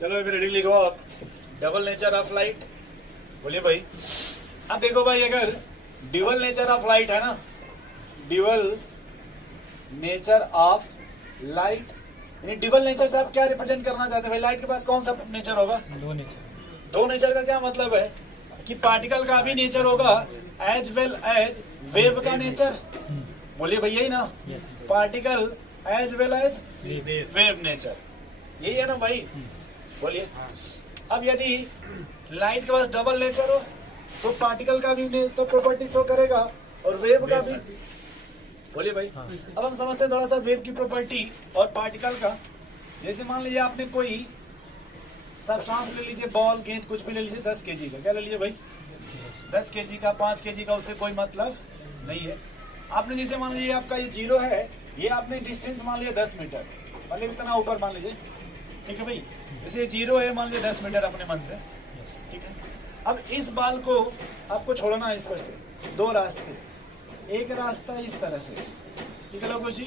चलो फिर रीडिंग लिखो आप। डबल नेचर ऑफ लाइट, बोलिए भाई। अब देखो भाई, अगर ड्यूअल नेचर ऑफ लाइट है ना, ड्यूअल नेचर ऑफ लाइट, यानी ड्यूअल नेचर से आप क्या रिप्रेजेंट करना चाहते हैं भाई? लाइट के पास कौन सा नेचर होगा? दो नेचर। दो नेचर का क्या मतलब है कि पार्टिकल का भी नेचर होगा एज वेल एज वेव का नेचर। बोलिए भैया ही ना, particle as well as wave nature, यही है ना भाई? बोलिए। अब यदि लाइट के पास डबल नेचर हो तो पार्टिकल का भी तो प्रॉपर्टी शो करेगा और वेव का भी। बोलिए भाई। अब हम समझते हैं थोड़ा सा वेव की प्रॉपर्टी और पार्टिकल का। जैसे मान लीजिए आपने कोई सब्सटेंस ले लीजिए, बॉल गेंद कुछ भी ले लीजिए 10 केजी का, क्या ले लीजिए भाई? 10 केजी का, 5 केजी का, उससे कोई मतलब नहीं है। आपने जैसे मान लीजिए आपका ये 0 है, ये आपने डिस्टेंस मान लिया 10 मीटर, मतलब इतना ऊपर मान लीजिए, ठीक है भाई? जैसे 0 है, मान लीजिए 10 मीटर अपने मन से, ठीक है? अब इस बाल को आपको छोड़ना है इस पर से। दो रास्ते, एक रास्ता इस तरह से, ठीक है लोगों जी,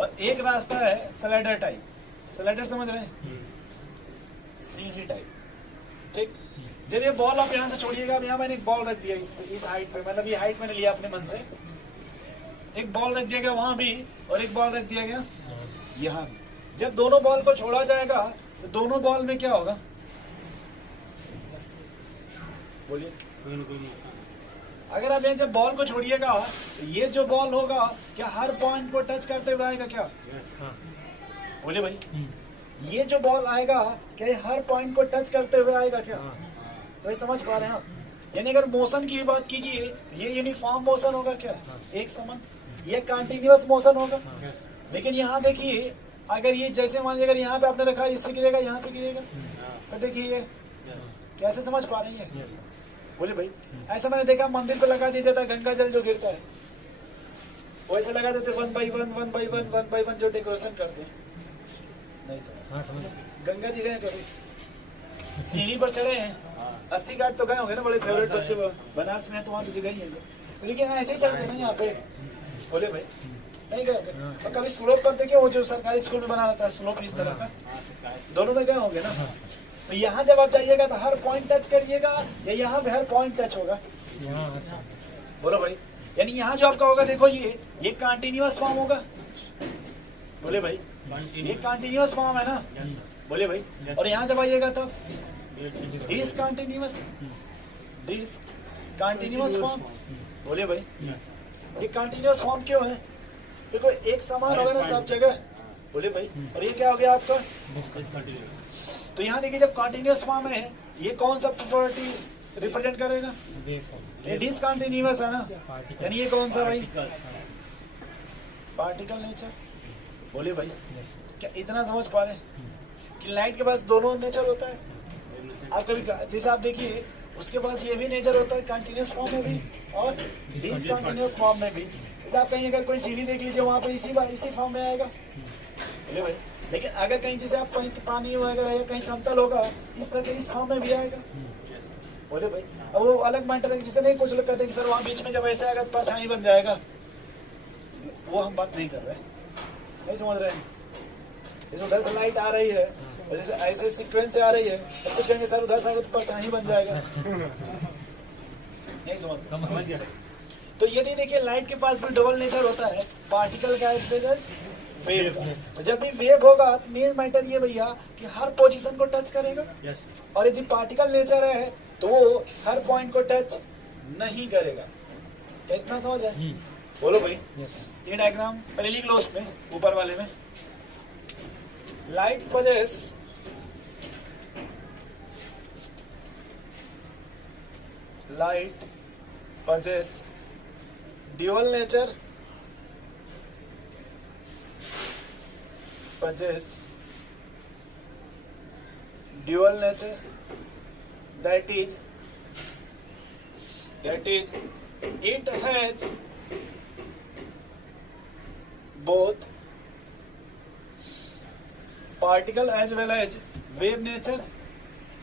और एक रास्ता है स्लाइडर टाइप। स्लाइडर समझ रहे हैं? सीढ़ी टाइप, ठीक। जब ये बॉल आप यहाँ से छोड़िएगा, अब यहाँ मैंने एक बॉल रख दिया इस हाइट पे, मतलब ये हाइट मैंने लिया अपने मन से, एक बॉल रख दिया गया वहां भी और एक बॉल रख दिया गया यहाँ भी। जब दोनों बॉल को छोड़ा जाएगा तो दोनों बॉल में क्या होगा? बोलिए। अगर आप यहाँ जब बॉल को छोड़िएगा तो ये जो बॉल होगा क्या हर पॉइंट को टच करते हुए आएगा क्या? बोलिए भाई। ये जो बॉल आएगा क्या ये हर पॉइंट को टच करते हुए आएगा क्या? तो ये समझ पा रहे हैं आप? यानी अगर मोशन की भी बात कीजिए तो ये यूनिफॉर्म मोशन होगा क्या? एक समान। ये कंटिन्यूअस मोशन होगा। लेकिन यहाँ देखिए, अगर ये जैसे मान लीजिए अगर यहाँ पे आपने रखा, इससे गिरेगा, यहाँ पे गिरेगा, तो देखिए कैसे समझ पा रही है? बोले भाई। ऐसा मैंने देखा मंदिर पे लगा दिया जाता है गंगा जल जो गिरता है, वैसे लगा देते 1 बाई 1 जो डेकोरेशन करते हैं। नहीं समझ? गंगा जी गए कभी? सीढ़ी पर चढ़े हैं, 80 घाट तो गए होंगे ना, बड़े फेवरेट बच्चे बनारस में है तो वहाँ तुझे गई है। लेकिन ऐसे ही चढ़ते ना यहाँ पे। बोले भाई नहीं गए होंगे? और कभी स्लोप पर देखिए, वो जो सरकारी स्कूल में बना रहता है स्लोप इस तरह का, दोनों में गए होंगे ना? तो यहाँ जब आप जाइएगा तो हर पॉइंट टच करिएगा या यहाँ पे हर पॉइंट टच होगा? बोलो भाई। यानी यहाँ जो आपका होगा, देखो ये कंटिन्यूअस फॉर्म होगा। बोले भाई, ये कंटिन्यूअस फॉर्म है ना? बोले भाई। और यहाँ जब आइएगा तब डिसकंटिन्यूअस फॉर्म। बोले भाई, ये कंटिन्यूअस फॉर्म क्यों है? देखो एक समान होगा ना सब जगह। बोले भाई। और ये क्या हो गया आपका? तो यहाँ देखिए जब कंटिन्यूअस फॉर्म है, ये कौन सा प्रॉपर्टी रिप्रेजेंट करेगा? ये डिसकंटिन्यूअस है ना? यानी ये कौन सा भाई? Particle nature. बोले भाई। क्या इतना समझ पा रहे हैं कि लाइट के पास दोनों नेचर होता है? आप कभी जैसे आप देखिए उसके पास ये भी नेचर होता है कंटिन्यूअस फॉर्म में भी और डिसकंटिन्यूअस फॉर्म में भी। जैसे आप कहीं अगर कोई सीढ़ी देख लीजिए, वहाँ पे इसी फॉर्म में आएगा। बोले भाई। लेकिन अगर कहीं जैसे आप कहीं पानी वगैरह या कहीं समतल होगा, इस तरह के इस फॉर्म में भी आएगा। बोले भाई। अब वो अलग मैटर है, जिसे नहीं कुछ लोग कहते हैं कि सर वहाँ बीच में जब ऐसे आएगा तो परछाई बन जाएगा, वो हम बात नहीं कर रहे हैं। नहीं समझ रहे हैं? जैसे उधर से लाइट आ रही है, जैसे ऐसे सीक्वेंस से आ रही है, तो कुछ कहेंगे सर उधर से आएगा तो परछाई बन जाएगा। नहीं समझ गया? तो यदि देखिए लाइट के पास भी डबल नेचर होता है, पार्टिकल का वेव का। तो जब भी वेव होगा तो मेन मैटर ये भैया कि हर पोजीशन को टच करेगा। और यदि पार्टिकल नेचर है तो वो हर पॉइंट को टच नहीं करेगा। क्या इतना समझ है? बोलो भाई। ये डायग्राम पहले लिख लो, उसमें ऊपर वाले में light possess dual nature, that is it has both particle as well as wave nature.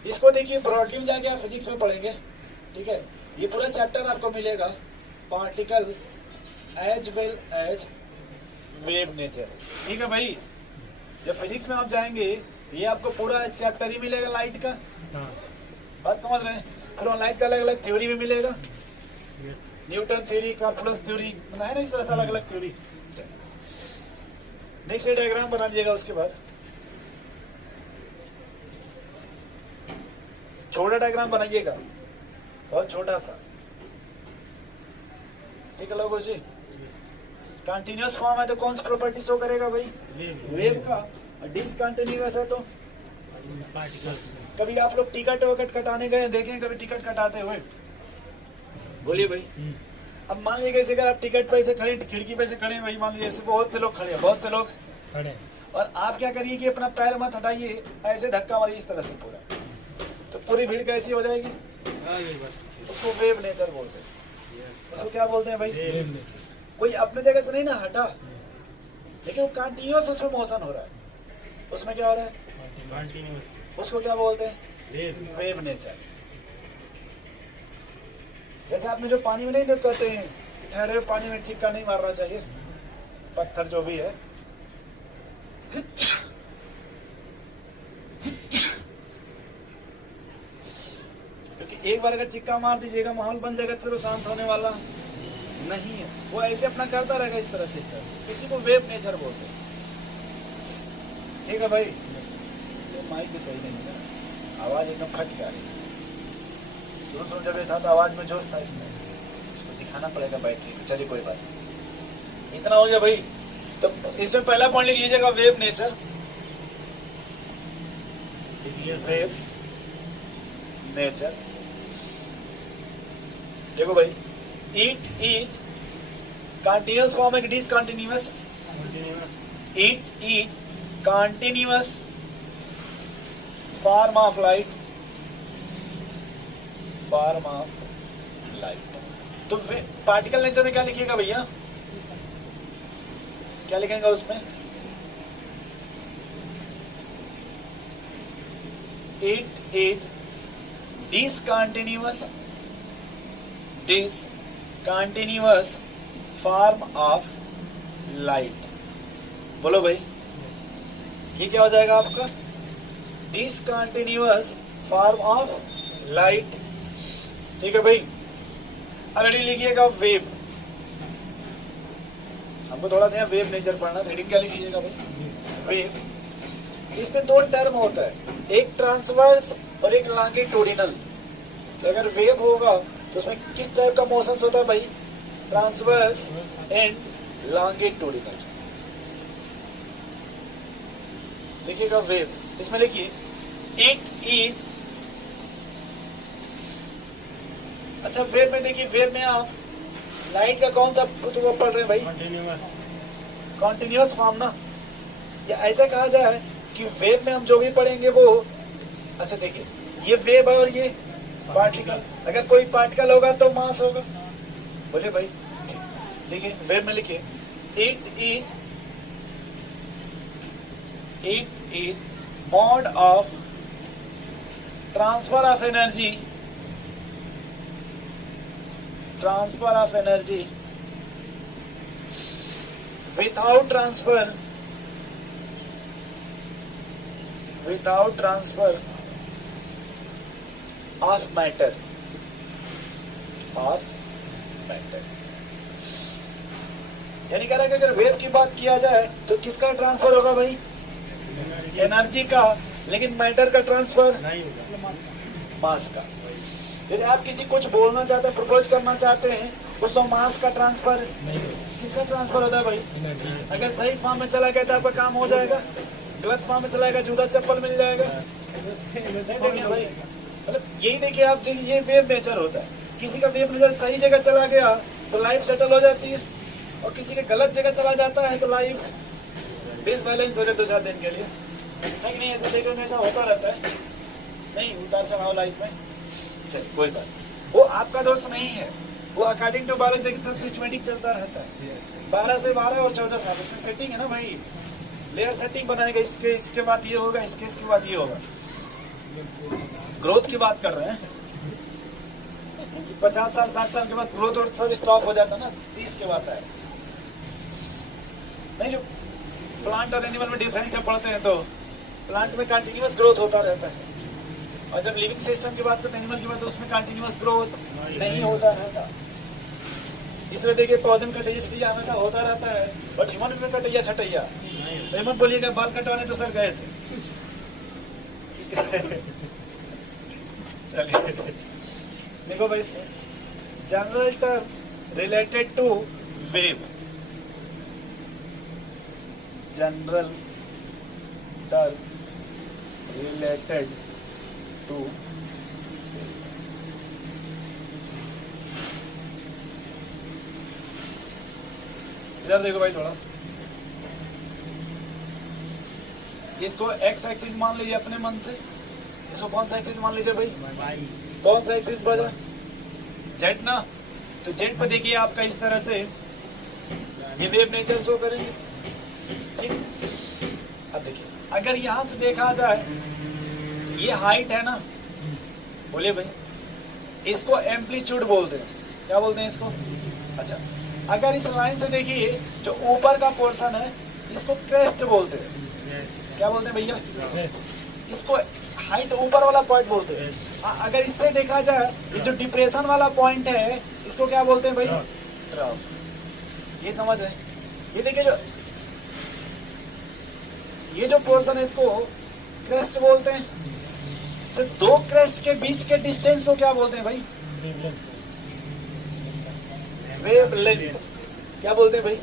इसको देखिए ब्रॉडली में जाके आप फिजिक्स में पढ़ेंगे, ठीक है? ये पूरा चैप्टर आपको मिलेगा, particle as well as wave nature, ठीक है भाई? जब फिजिक्स में आप जाएंगे ये आपको पूरा चैप्टर ही मिलेगा लाइट का, हाँ, बात समझ रहे हैं। फिर लाइट का अलग अलग थ्योरी भी मिलेगा, yes, Newton theory, corpuscles theory है ना, इस तरह से अलग अलग थ्योरी। नेक्स्ट डायग्राम बना लीजिएगा। उसके बाद छोटा डायग्राम बनाइएगा, बहुत छोटा सा, ठीक है लोगों जी। कंटिन्यूअस फॉर्म है तो कौन सी प्रॉपर्टी शो करेगा भाई, वेव का। डिसकंटिन्यूअस है तो पार्टिकल, कभी आप लोग टिकट वकट कटाने गए देखें, कभी टिकट कटाते हुए, बोलिए भाई। अब मान लीजिए कैसे, अगर आप टिकट पे से खड़े, खिड़की पे से खड़े हैं भाई, मान लीजिए ऐसे बहुत से लोग खड़े हैं, बहुत से लोग खड़े, और आप क्या करिए कि अपना पैर मत हटाइए, ऐसे धक्का मारिए इस तरह से पूरा, तो पूरी भीड़ कैसी हो जाएगी। उसको वेव नेचर बोलते हैं। उसको क्या बोलते हैं भाई, कोई अपने जगह से नहीं ना हटा, लेकिन वो कंटिन्यूअस उसमें मोशन हो रहा है, उसमें क्या हो रहा है, उसको क्या बोलते हैं, वेव नेचर। जैसे आपने जो पानी में नहीं देख कहते हैं ठहरे हुए पानी में चिक्का नहीं मारना चाहिए, पत्थर जो भी है, क्योंकि एक बार अगर चिक्का मार दीजिएगा माहौल बन जाएगा, फिर वो शांत होने वाला नहीं है, वो ऐसे अपना करता रहेगा इस तरह से, इस तरह से। इसी को वेव नेचर बोलते हैं, ठीक है भाई। तो माइक भी सही नहीं है, आवाज एकदम फट के आ रही है। शुरू जब ये था तो आवाज में जोश था, इसमें इसको दिखाना पड़ेगा बैटरी को। चलिए कोई बात नहीं, इतना हो गया भाई। तो इसमें पहला पॉइंट लिख लीजिएगा, वेव नेचर, वेव नेचर। देखो भाई, इट इज कंटिन्यूअस फॉर्म है, discontinuous, it is continuous form of light, form of light. तो पार्टिकल नेचर में क्या लिखिएगा भैया, क्या लिखेंगे उसमें, it is discontinuous form of light। बोलो भाई, ये क्या हो जाएगा आपका, discontinuous form of light, ठीक है भाई। अब रीडिंग लिखिएगा वेव, हमको थोड़ा सा वेव नेचर पढ़ना, रीडिंग क्या लिखिएगा भाई, वेव। इसमें दो टर्म होता है, एक ट्रांसवर्स और एक लॉन्गिट्यूडिनल। तो अगर वेव होगा तो उसमें किस टाइप का मोशंस होता है भाई, ट्रांसवर्स एंड लॉन्गिट्यूडिनल। लिखिएगा वेव, इसमें लिखिए इट इज, अच्छा वेव में देखिए, वेव में आप लाइट का कौन सा वो पढ़ रहे हैं भाई, कॉन्टिन्यूअस फॉर्म ना, या ऐसा कहा जाए कि वेव में हम जो भी पढ़ेंगे वो, अच्छा देखिए ये वेव है और ये पार्टिकल, अगर कोई पार्टिकल होगा तो मास होगा, बोलिए भाई। देखिए वेव में लिखिए it is mode of transfer of energy, without transfer of matter, यानी कह रहा है कि अगर वेव की बात किया जाए तो किसका ट्रांसफर होगा भाई, एनर्जी का, लेकिन मैटर का ट्रांसफर नहीं होगा, मास का। जैसे आप किसी कुछ बोलना चाहते हैं, प्रपोज करना चाहते हैं, उसको मास का ट्रांसफर नहीं, किसका ट्रांसफर होता है भाई, अगर सही फॉर्म में चला गया तो आपका काम हो जाएगा, गलत फॉर्म में चला गया जूता चप्पल मिल जाएगा। देखिए भाई, मतलब यही देखिए आप, ये वेव नेचर होता है। किसी का वेव नेचर सही जगह चला गया तो लाइफ सेटल हो जाती है, और किसी के गलत जगह चला जाता है तो लाइफ डिसबैलेंस हो जाए 2-4 दिन के लिए। नहीं ऐसा देखने में ऐसा होता रहता है, नहीं उतार चढ़ाव लाइफ में। चल कोई बात, वो आपका दोस्त नहीं है, वो अकॉर्डिंग टू बायोलॉजी देखिए सब सिस्टमेटिक चलता रहता है। 12 से 12 और 14 साल उसमें सेटिंग है ना भाई, लेयर सेटिंग बनाएगा, इसके बाद ये होगा, इसके बाद ये होगा। ग्रोथ की बात कर रहे हैं, 50 साल 60 साल के बाद ग्रोथ और सब स्टॉप हो जाता है ना, 30 के बाद आए नहीं। जो प्लांट और एनिमल में डिफरेंस जब पढ़ते हैं तो प्लांट में कंटिन्यूअस ग्रोथ होता रहता है, और जब लिविंग सिस्टम की बात करते हैं, एनिमल की बात, तो उसमें कंटिन्यूअस ग्रोथ नहीं होता रहता। इसलिए देखिए पौधे में कटैया छटैया हमेशा होता रहता है, बट ह्यूमन में कटैया छटैया तो ह्यूमन बोलिएगा बाल कटवाने तो सर गए थे। चलिए देखो भाई, general term related to wave, general term related to इधर देखो भाई थोड़ा, इसको एक्स एक्सिस मान लीजिए अपने मन से, इसको कौन सा एक्सिस मान लीजिए भाई, कौन सा एक्सिस बजा, जेड ना, तो जेड पर देखिए आपका इस तरह से ये वेव नेचर शो करेंगे, ठीक। अब देखिए अगर यहां से देखा जाए, ये हाइट है ना, बोलिए भाई, इसको एम्पलीट्यूड बोलते हैं, क्या बोलते हैं इसको, अच्छा। अगर इस लाइन से देखिए जो ऊपर का पोर्शन है, इसको क्रेस्ट बोलते हैं, क्या बोलते हैं भैया, इसको हाइट ऊपर वाला पॉइंट बोलते हैं। अगर इससे देखा जाए, ये जो डिप्रेशन वाला पॉइंट है, इसको क्या बोलते हैं भाई, ट्रफ। ये समझ है, ये देखिए जो ये जो पोर्शन है, इसको क्रेस्ट बोलते हैं। सिर्फ दो क्रेस्ट के बीच के डिस्टेंस को क्या बोलते हैं भाई, वेव लेंथ, क्या बोलते हैं भाई।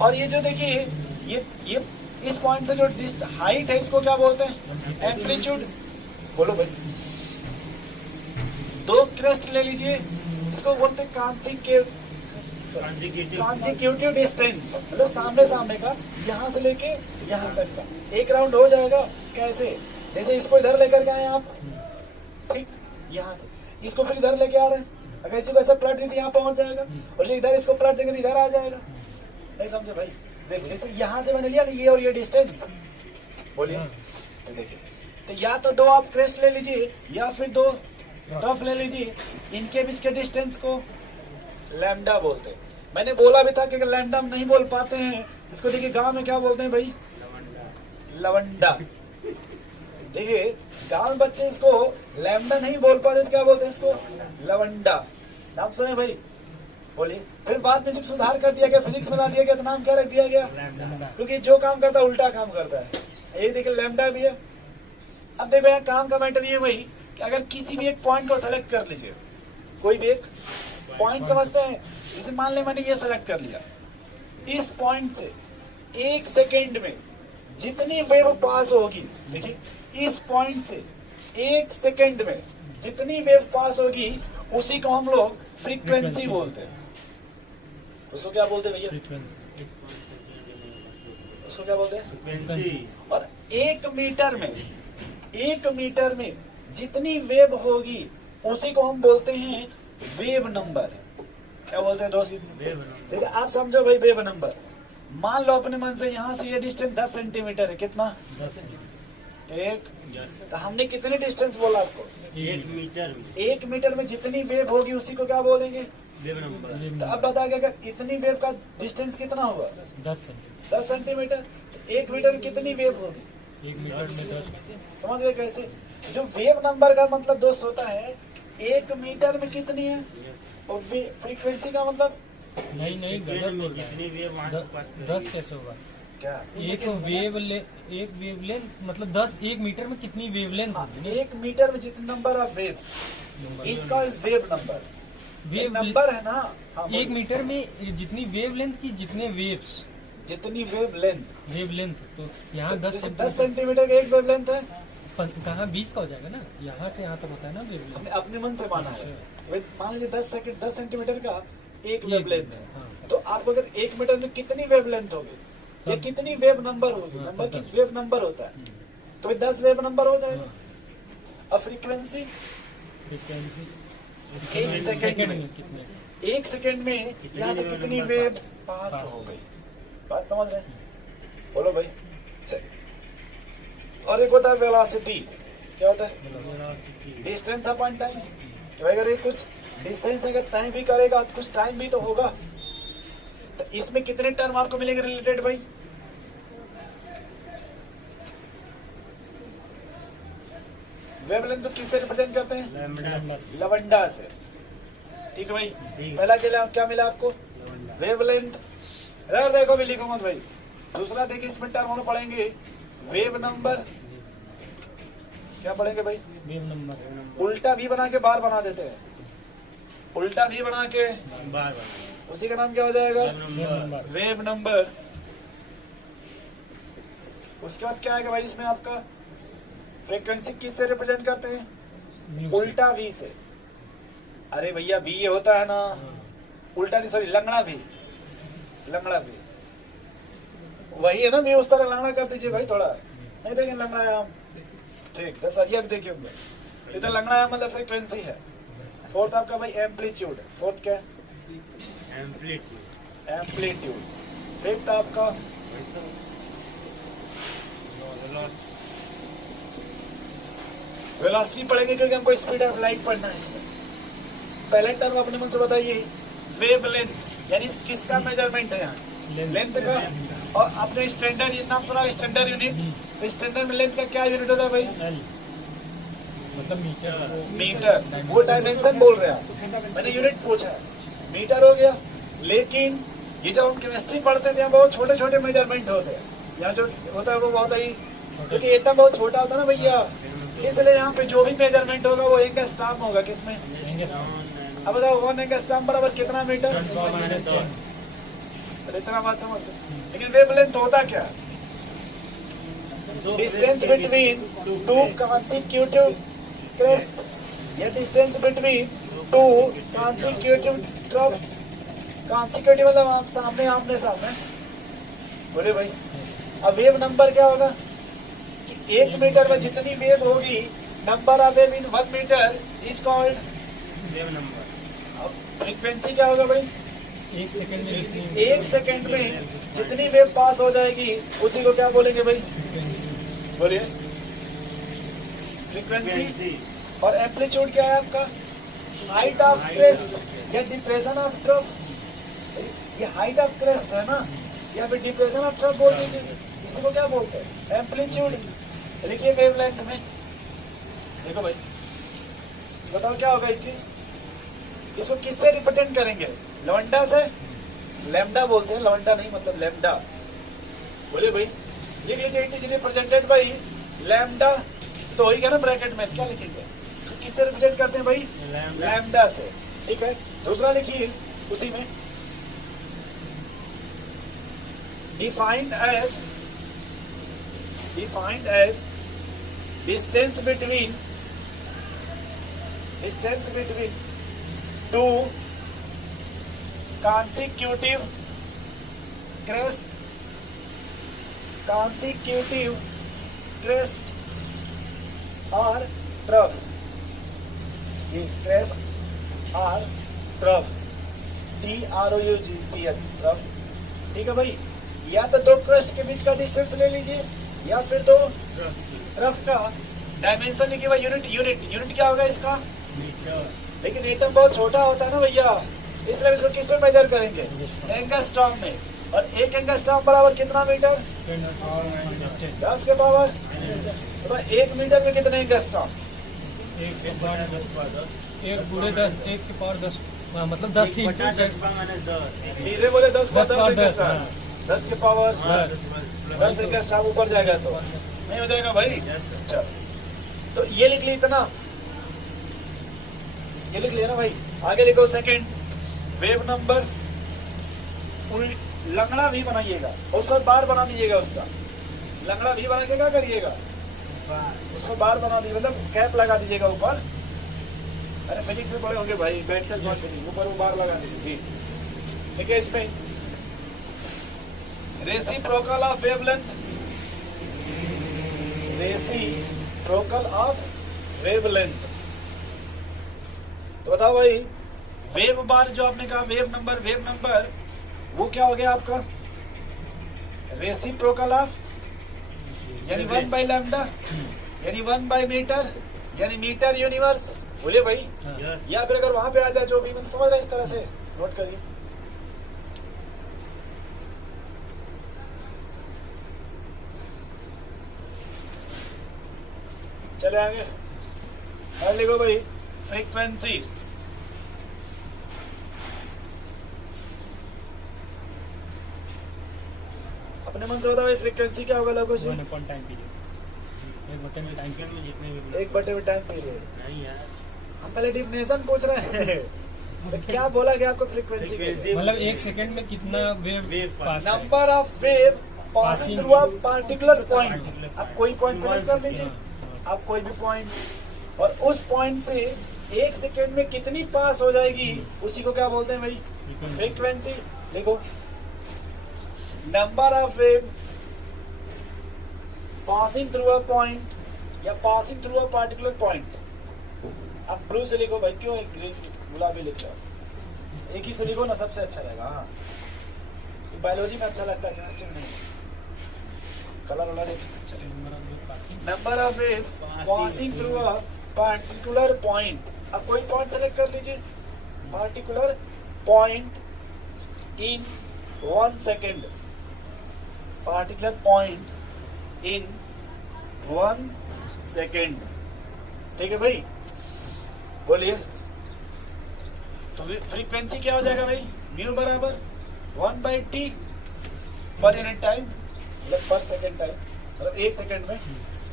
और ये जो देखिए ये इस पॉइंट से जो हाइट है, इसको क्या बोलते हैं, एम्पलीट्यूड। बोलो भाई, दो क्रेस्ट ले लीजिए, इसको बोलते हैं कॉन्जिक्यूटिव डिस्टेंस, मतलब सामने सामने का, यहाँ से लेके यहाँ तक का एक राउंड हो जाएगा। कैसे, जैसे इसको इधर लेकर के आए आप, ठीक, यहाँ से इसको फिर इधर लेके आ रहे हैं, अगर इसी को ऐसा पलट दी तो यहाँ पहुंच जाएगा, और जो इधर इसको पलट देंगे तो इधर आ जाएगा। नहीं समझे भाई, देखो जैसे यहाँ से मैंने लिया ना, ये और ये डिस्टेंस, बोलिए, तो देखिए, तो या तो दो आप क्रेस्ट ले लीजिए, या फिर दो टफ ले लीजिए, इनके बीच के डिस्टेंस को लैम्डा बोलते हैं। मैंने बोला भी था कि अगर लैम्डा नहीं बोल पाते हैं, इसको देखिए गांव में क्या बोलते हैं भाई, लवंडा। देखिए गांव में बच्चे इसको लैम्डा नहीं बोल पाते तो क्या बोलते हैं इसको, लवंडा। नाम सुने भाई, बोलिए। फिर बाद में सुधार कर दिया गया, फिजिक्स बना दिया गया, तो नाम क्या रख दिया गया, क्योंकि जो काम करता है उल्टा काम करता है। ये देखिए लैम्डा भी है। अब देखो यहाँ काम का मैटर ये वही कि अगर किसी भी एक पॉइंट को सेलेक्ट कर लीजिए, कोई भी एक पॉइंट समझते हैं, जैसे मान ले मैंने ये सेलेक्ट कर लिया, इस पॉइंट से 1 सेकेंड में जितनी वेव पास होगी, देखिए इस पॉइंट से 1 सेकेंड में जितनी वेव पास होगी, उसी को हम लोग फ्रीक्वेंसी बोलते हैं। उसको क्या बोलते हैं भैया, उसको क्या बोलते हैं, फ्रीक्वेंसी। और 1 मीटर में जितनी वेव होगी, उसी को हम बोलते हैं वेव नंबर। क्या बोलते हैं दोस्त, जैसे आप समझो भाई, वेव नंबर। मान लो अपने मन से यहाँ से ये डिस्टेंस 10 सेंटीमीटर है, कितना, 1, तो हमने कितने डिस्टेंस बोला आपको, 1 मीटर में जितनी वेव होगी, उसी को क्या बोलेंगे, वेव नंबर। तो अब बताइए अगर इतनी वेव का डिस्टेंस कितना हुआ, 10 सेंटीमीटर, 1 मीटर में कितनी वेव होगी, 1 मीटर में 10। समझ गए कैसे। जो वेव नंबर का मतलब दोस्त होता है 1 मीटर में कितनी है, और फ्रीक्वेंसी का मतलब नहीं गलत बोल रहा है, 10 कैसे होगा, क्या, एक वेव लेंथ मतलब 10, 1 मीटर में कितनी वेव लेंथ होगी, 1 मीटर में जितने number of waves, it's called wave number. Wave number है ना, 1 मीटर में जितनी वेव लेंथ की जितने वेव्स, जितनी वेव लेंथ, तो यहाँ 10 सेंटीमीटर का एक वेव लेंथ है, कहाँ 20 का हो जाएगा ना, यहाँ से यहाँ तक होता है ना वेव लेंथ, अपने मन से माना है। मान लीजिए 10 सेंटीमीटर का एक वेव लेंथ है, हाँ। तो आपको अगर 1 मीटर में कितनी वेव लेंथ होगी, या कितनी वेव नंबर होगी, नंबर की वेव नंबर होता है, तो 10 वेव नंबर हो जाएगा। अब फ्रीक्वेंसी 1 सेकेंड में यहाँ से कितनी वेव पास हो गई, बात समझ रहे हैं, बोलो भाई। चलिए, और एक होता है वेलोसिटी। क्या होता है, डिस्टेंस अपॉन टाइम। अगर ये कुछ डिस्टेंस अगर तय भी करेगा, तो कुछ टाइम भी तो होगा। तो इसमें कितने टर्म आपको मिलेंगे रिलेटेड भाई, वेवलेंथ को किससे रिप्रेजेंट करते हैं? लैम्ब्डा से। लवंडा से। ठीक है भाई, पहला क्या मिला आपको? वेवलेंथ। देखो भी लिखो मत भाई। दूसरा देखिए, इसमें टर्म हम पढ़ेंगे वेव नंबर। क्या पढ़ेंगे भाई? Wave number. उल्टा भी बना के बार बना देते हैं, उल्टा भी बना के बार उसी का नाम क्या हो जाएगा? Wave number. उसके बाद क्या आएगा भाई इसमें आपका? फ्रीक्वेंसी किससे रिप्रेजेंट करते हैं? उल्टा वी से। अरे भैया वी ये होता है ना, उल्टा नहीं, सॉरी, लंगड़ा भी, लंगड़ा भी वही है ना। वी उस तरह लंगड़ा कर दीजिए भाई थोड़ा, नहीं देखें लंगड़ा आम। ठीक, 10 देखिए होंगे इधर लंगड़ा आम मतलब फ्रीक्वेंसी है। फोर्थ आपका भाई एम्पलीट्यूड। फोर्थ क्या? एम्पलीट्यूड। फिफ्थ आपका वेलोसिटी पढ़ेंगे, क्योंकि हमको स्पीड ऑफ लाइट पढ़ना है इसमें। पहले टर्म अपने मन से बताइए, वेवलेंथ यानी किसका मेजरमेंट है यहाँ? लेंथ का। और आपने स्टैंडर्ड नाम सुना, स्टैंडर्ड यूनिट। स्टैंडर्ड में लेंथ का क्या यूनिट होता है भाई? मतलब मीटर। वो डायमेंशन बोल रहे हैं, मैंने यूनिट पूछा है, मीटर हो गया। लेकिन ये जब हम केमिस्ट्री पढ़ते थे, बहुत छोटे छोटे मेजरमेंट होते हैं। यहाँ जो होता है वो बहुत ही, क्योंकि एटम बहुत छोटा होता है ना भैया, इसलिए यहाँ पे जो भी मेजरमेंट होगा वो एंगस्ट्रॉम होगा। किसमें? अब बताओ 1 एंगस्ट्रॉम बराबर कितना मीटर? इतना बात समझ गए। लेकिन वेवलेंथ होता क्या? Distance between two consecutive crest या distance between two consecutive drops. Consecutive मतलब आप सामने आमने सामने। बोले भाई, अब वेव नंबर क्या होगा? कि 1 मीटर में जितनी वेव होगी, number of wave in 1 metre is called wave number. अब फ्रीक्वेंसी क्या होगा भाई? 1 सेकंड में 1 सेकंड में जितनी वेव पास हो जाएगी उसी को क्या बोलेंगे भाई? बोलिए। फ्रीक्वेंसी। और एम्पलीट्यूड क्या है आपका? हाइट ऑफ क्रेस्ट या डिप्रेशन ऑफ ड्रॉप। ये हाइट ऑफ क्रेस्ट है ना, या फिर डिप्रेशन ऑफ ड्रॉप बोल दीजिए, इसी को क्या बोलते हैं? एम्पलीट्यूड। लिखिए वेवलेंथ में। देखो भाई, बताओ क्या होगा इस चीज? इसको किससे रिप्रेजेंट करेंगे? लैम्डा से। लैम्डा बोलते हैं, लैम्डा नहीं, मतलब लैम्डा। बोलिए भाई, ये रिप्रेजेंटेड बाई लैम्डा। तो वही क्या ना ब्रैकेट में क्या लिखेंगे? इसको किससे रिप्रेजेंट करते हैं भाई? लैम्डा से। ठीक है, दूसरा लिखिए उसी में, defined as distance between two consecutive crest or trough। ये crest or trough, TROUGH, trough। ठीक है भाई, या तो दो क्रस्ट के बीच का डिस्टेंस ले लीजिए, या फिर तो ट्रफ का डायमेंशन लिखिए भाई। यूनिट क्या होगा इसका? लेकिन एटम बहुत छोटा होता है ना भैया, इसलिए इसको किस में मेजर करेंगे? एंगस्ट्रॉम में। और 1 एंगस्ट्रॉम बराबर कितना मीटर? 10 के पावर। तो 1 मीटर में कितने एंगस्ट्रॉम? 1 के पूरे 10, 1 के पावर 10, मतलब 10 सीधे बोले 10 एंगस्ट्रॉम। 10 के पावर 10 एंगस्ट्रॉम ऊपर जाएगा तो नहीं हो जाएगा भाई। अच्छा, तो ये लिख ली इतना, ये लिख लिया ना भाई। आगे देखो, सेकंड वेव नंबर। लंगड़ा भी बनाइएगा, उसको बार बना दीजिएगा। उसका लंगड़ा भी बना के क्या करिएगा? उसको बार बना दीजिए, मतलब कैप लगा दीजिएगा ऊपर। अरे फिजिक्स में पढ़े होंगे भाई, बैठकर बात करिए, ऊपर वो बार लगा दीजिए जी। ठीक है, इसमें reciprocal of wavelength, reciprocal of wavelength. तो बताओ भाई, वेव बार जो आपने कहा, वेव नंबर वो क्या हो गया आपका? रेसिप्रोकल ऑफ, यानी 1 बाई लैम्डा, यानी 1 बाई मीटर, यानी मीटर यूनिवर्स। बोलिए भाई। या फिर अगर वहां पे आ जाए जो भी, मतलब समझ रहे इस तरह से नोट करिए। चले आगे। लिखो भाई फ्रीक्वेंसी। अपने मन से बता भाई फ्रीक्वेंसी क्या होगा लोगों से? 1 upon time period। एक बटे में टाइम पीरियड जितने भी एक बटे में टाइम पीरियड। नहीं यार, हम पहले डिफिनेशन पूछ रहे हैं तो क्या बोला गया आपको फ्रीक्वेंसी के? मतलब 1 सेकंड में कितना वेव पास है। Number of wave passing through a particular point. आप कोई पॉइंट सेलेक्ट कर लीजिए, आप कोई भी पॉइंट, और उस पॉइंट से 1 सेकंड में कितनी पास हो जाएगी उसी को क्या बोलते हैं भाई? फ्रीक्वेंसी। देखो number of wave passing through a point या passing through a particular point. आप ब्लू से लिखो भाई, क्यों एक ग्रीन गुलाबी लिख रहे हो? एक ही से लिखो ना, सबसे अच्छा रहेगा। हाँ, बायोलॉजी में अच्छा लगता है, केमिस्ट्री में नहीं। कलर वाला number of wave passing through a particular point. अब कोई पॉइंट सेलेक्ट कर लीजिए, particular point in 1 second, particular point in 1 second. ठीक है भाई, बोलिए। तो फ्रीक्वेंसी क्या हो जाएगा भाई? म्यू बराबर 1/t पर यूनिट टाइम, मतलब पर सेकेंड टाइम, मतलब 1 सेकेंड में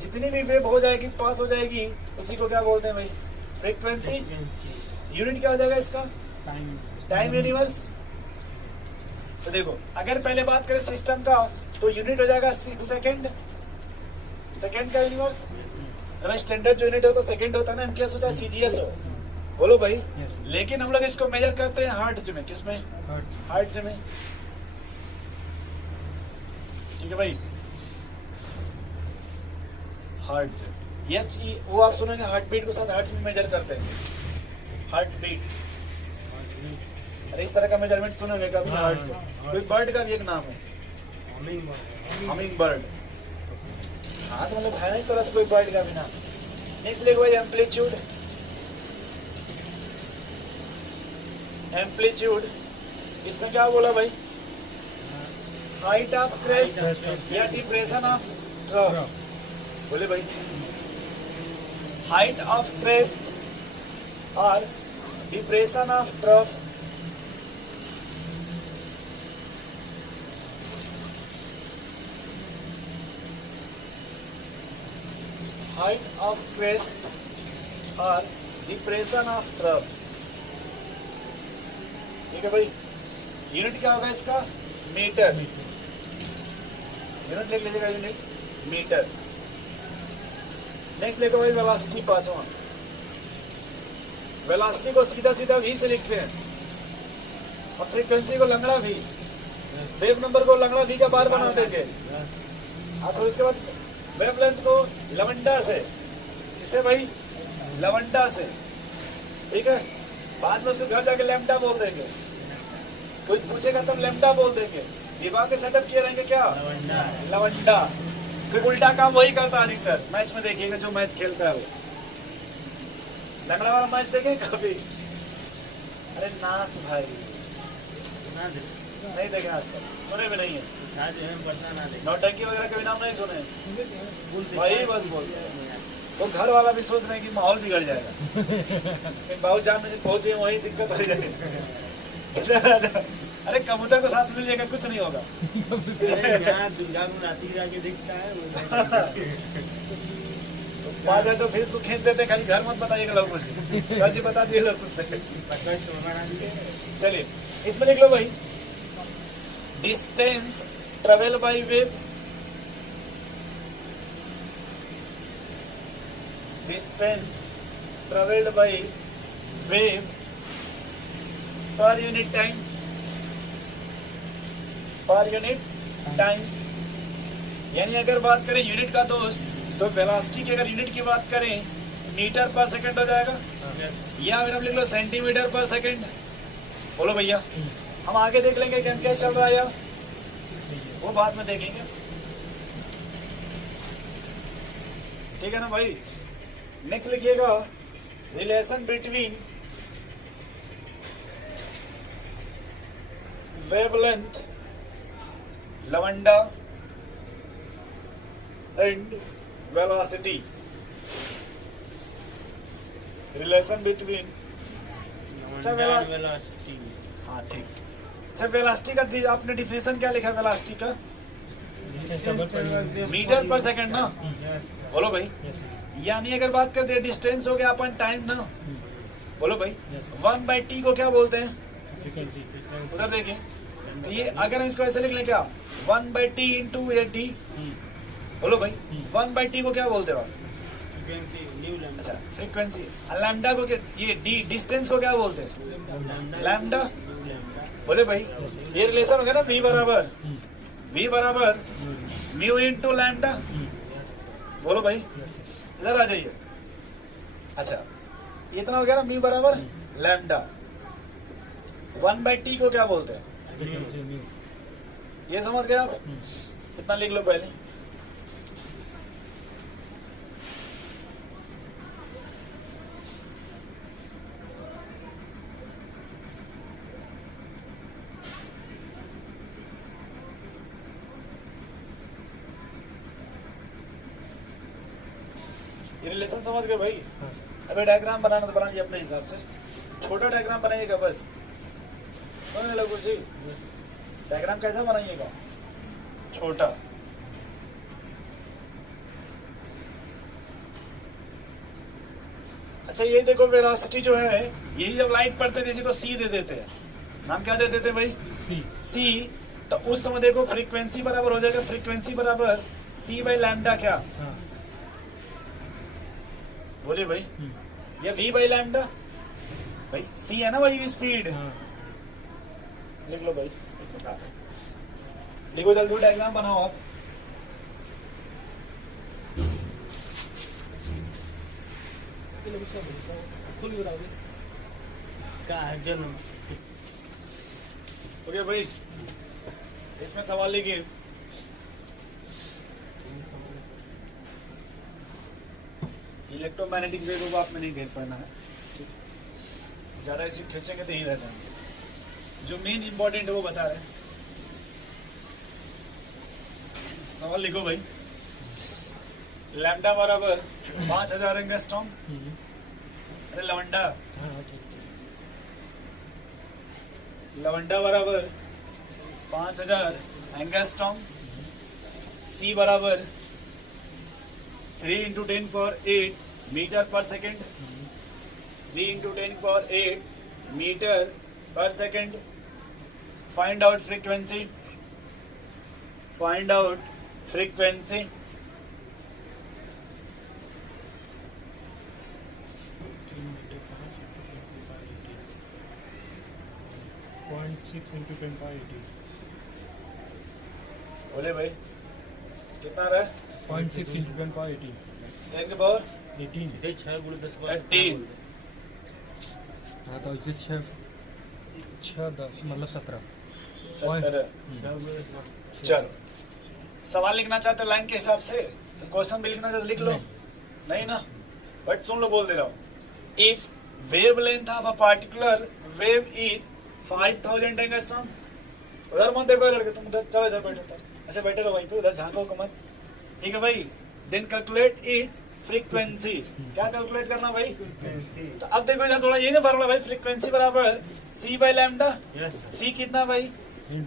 जितनी भी वेव हो जाएगी, पास हो जाएगी, उसी को क्या बोलते हैं भाई? फ्रीक्वेंसी। यूनिट क्या हो जाएगा इसका? Time universe. तो देखो अगर पहले बात करें सिस्टम का तो यूनिट हो जाएगा 6 सेकेंड, सेकेंड का यूनिवर्स। स्टैंडर्ड जो यूनिट हो तो सेकेंड होता है ना, हम क्या सोचा सीजीएस हो, बोलो भाई। लेकिन हम लोग इसको मेजर करते हैं हार्ट्ज में। किसमें? हार्ट्ज में। ठीक है भाई, हार्ट्ज HE, वो आप सुनेंगे हार्ट बीट को साथ हार्ट में मेजर करते हैं, हार्ट बीट। अरे इस तरह का मेजरमेंट सुनेंगे कभी हार्ट से। कोई बर्ड का भी एक नाम है, हमिंग बर्ड। हाँ तो मतलब है ना इस तरह से कोई बर्ड का भी नाम। नेक्स्ट लिखो भाई एम्पलीट्यूड। एम्पलीट्यूड इसमें क्या बोला भाई? हाइट ऑफ क्रेस्ट या डिप्रेशन ऑफ ट्रफ। बोले भाई हाइट ऑफ क्रेस्ट और depression of trough. Height of crest और डिप्रेशन ऑफ ट्रफ। ठीक है भाई, यूनिट क्या होगा इसका? मीटर। यूनिट लिख लीजिएगा, यूनिट मीटर। नेक्स्ट लिखो भाई वेलोसिटी, पांचवा। वेलोसिटी को सीधा सीधा v से लिखते हैं और फ्रीक्वेंसी को लंगड़ा v, वेव नंबर को लंगड़ा v का बार बना देंगे। आप उसके बाद वेवलेंथ को लवंडा से, इससे भाई लवंडा से, ठीक है। बाद में उसको घर जाके लैम्डा बोल देंगे, कोई पूछेगा तब लैम्डा बोल देंगे। दिमाग के सेटअप किए रहेंगे क्या? लवंडा। फिर उल्टा काम वही करता है अधिकतर। मैच में देखिएगा जो मैच खेलता है वो लंगड़ा वाला मैच देखे कभी? अरे नाच भाई, नहीं देखे आज तक, सुने भी नहीं है। नौटंकी वगैरह कभी नाम नहीं सुने भाई, बस बोलते हैं। वो घर वाला भी सोच रहे हैं कि माहौल बिगड़ जाएगा, बाबू जान में पहुंचे वही दिक्कत हो जाएगी। अरे कबूतर को साथ मिल जाएगा, कुछ नहीं होगा। दुर्गा को राती जाके दिखता है बाजा तो फेस को खींच देते, खाली घर मत बताइएगा लोगों से, सर जी बता दिए लोग से। चलिए इसमें लिख लो भाई, distance travel by wave, distance travelled by wave per unit time, per unit time. यानी अगर बात करें यूनिट का दोस्त, तो वेलोसिटी की अगर यूनिट की बात करें मीटर पर सेकंड हो जाएगा, या अगर हम लिख लो सेंटीमीटर पर सेकंड। बोलो भैया, हम आगे देख लेंगे कि क्या चल रहा है यार, वो बाद में देखेंगे। ठीक है ना भाई। नेक्स्ट लिखिएगा रिलेशन बिटवीन वेवलेंथ लवंडा and velocity. Relation between velocity हाँ ठीक। अच्छा वेलोसिटी का आपने डिफिनेशन क्या लिखा है वेलोसिटी का? मीटर पर सेकंड ना, बोलो भाई। यानी अगर बात करते हैं डिस्टेंस हो गया अपन टाइम ना, बोलो भाई। 1/t को क्या बोलते हैं? उधर देखिए, तो ये अगर हम इसको ऐसे लिख लें क्या 1/t इंटू AT, बोलो भाई 1/t को क्या बोलते हो आप? अच्छा फ्रीक्वेंसी। लैम्डा को क्या, ये डी डिस्टेंस को क्या बोलते हैं? लैम्डा। बोले भाई ये रिलेशन हो गया ना V बराबर म्यू इंटू लैम्डा, बोलो भाई इधर आ जाइए। अच्छा इतना हो गया ना म्यू बराबर लैम्डा। 1/t को क्या बोलते हैं? ये समझ गए आप? कितना लिख लो पहले। ये रिलेशन समझ गए भाई? अबे डायग्राम बनाना तो बनाइए अपने हिसाब से, छोटा डायग्राम बनाइएगा बस। समझ लो जी, डायग्राम कैसा बनाइएगा? छोटा। अच्छा ये देखो वेलोसिटी जो है, यही जब लाइट पड़ते थे इसको C दे देते हैं। नाम क्या दे देते हैं भाई? C। तो उस समय देखो फ्रीक्वेंसी बराबर हो जाएगा, फ्रीक्वेंसी बराबर C/लैम्डा क्या? बोलिए भाई ये V/लैम्डा भाई, C है ना भाई स्पीड। लिख लो भाई, लिखो जल्दी डायग्राम बनाओ आप। ओके भाई इसमें सवाल लिखिए। इलेक्ट्रोमैग्नेटिक वेव को आपने नहीं घेर पाना है, ज्यादा इसे खींचेंगे तो यही रहता है। जो मेन इंपॉर्टेंट है वो बता रहे हैं। सवाल लिखो भाई। लैम्डा बराबर 5000 एंगस्ट्रॉम। अरे लवंडा बराबर 5000 एंगस्ट्रॉम। C बराबर 3 × 10⁸ मीटर पर सेकेंड। 3 × 10⁸ मीटर पर second. Find out frequency. Find out frequency. बोले भाई कितना रहा? 0.6 × 10⁻80 10 के पावर 18। 6 × 10 13। हाँ तो इसे 6 10 मतलब 17। 17। चलो सवाल लिखना चाहते हो लाइन के हिसाब से तो क्वेश्चन भी लिखना चाहते लिख लो। नहीं ना, बट सुन लो, बोल दे रहा हूँ। If wave length of a particular wave is 5000 angstrom. उधर मत देखो लड़के, तुम उधर चलो, इधर बैठो। अच्छा बैठे रहो वहीं पे, उधर झांको को मत। ठीक है भाई। Then calculate its frequency. क्या कैलकुलेट करना भाई? तो अब देखो इधर थोड़ा ये ना फॉर्मूला भाई, फ्रीक्वेंसी बराबर C/लैम्डा। C कितना भाई?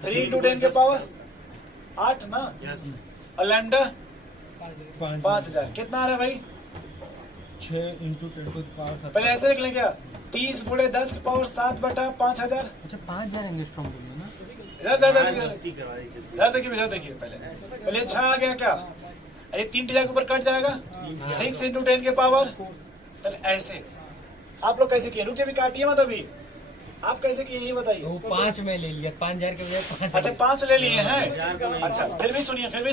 3 × 10 के पावर 8 ना। और लैम्डा 5000 कितना आ रहा है भाई? 6 × 10⁻7। पहले ऐसे लिख लें क्या? 30 × 10⁻7/5000। अच्छा 5000 एंगस्ट्रॉम बोलना ना। इधर देखिए पहले 6 आ गया क्या? ये 3 के ऊपर कट जाएगा। 6 × 10 के पावर। पहले ऐसे आप लोग कैसे किए? रुकिए भी काटिए मत अभी। आप कैसे किए ये बताइए। वो 5 में ले लिया, 5000 के बजाय 5। अच्छा 5 ले लिए हैं। अच्छा फिर भी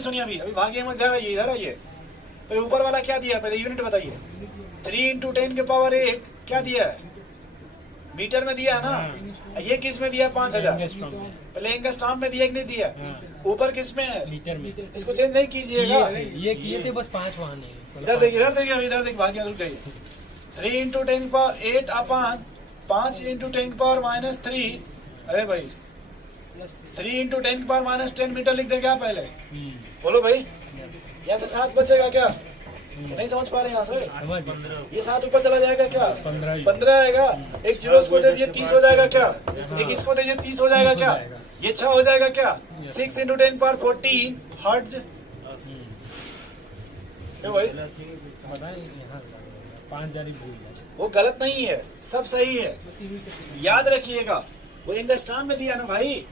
सुनिए अभी भागिए मत, इधर आइए। तो ऊपर वाला क्या दिया पहले यूनिट बताइए। 3 × 10 के पावर 8 क्या दिया है? मीटर में दिया ना। ये किस में दिया? 5000 पहले एंगस्ट्रॉम में दिया कि नहीं दिया? ऊपर किस में है? मीटर में। इसको चेंज नहीं कीजिएगा। ये किए थे बस 5 वहाँ नहीं। इधर देखिए भाग्य रुक जाइए। 3 × 10 पावर 8 अपन 5 × 10 पावर -3। अरे भाई 3 × 10 पावर -10 मीटर लिख दे क्या पहले? बोलो भाई यहाँ से 7 बचेगा क्या? नहीं समझ पा रहे हैं यहाँ से? समझ गए। ये 7 ऊपर चला जाएगा क्या? 15 15 आएगा। एक जीरो इसको दे दिए 30 हो जाएगा क्या? एक इसको दे दिए 30 हो जाएगा 30 हो क्या? जाएगा। ये 6 हो जाएगा क्या? Yes. 6 into 10 power 14 hertz. क्या भाई? बताएं यहाँ से 5 जारी भूल गया। वो गलत नहीं है, सब सही है। याद रखिएगा, वो एंगस्ट्रॉम में दिया ना भाई।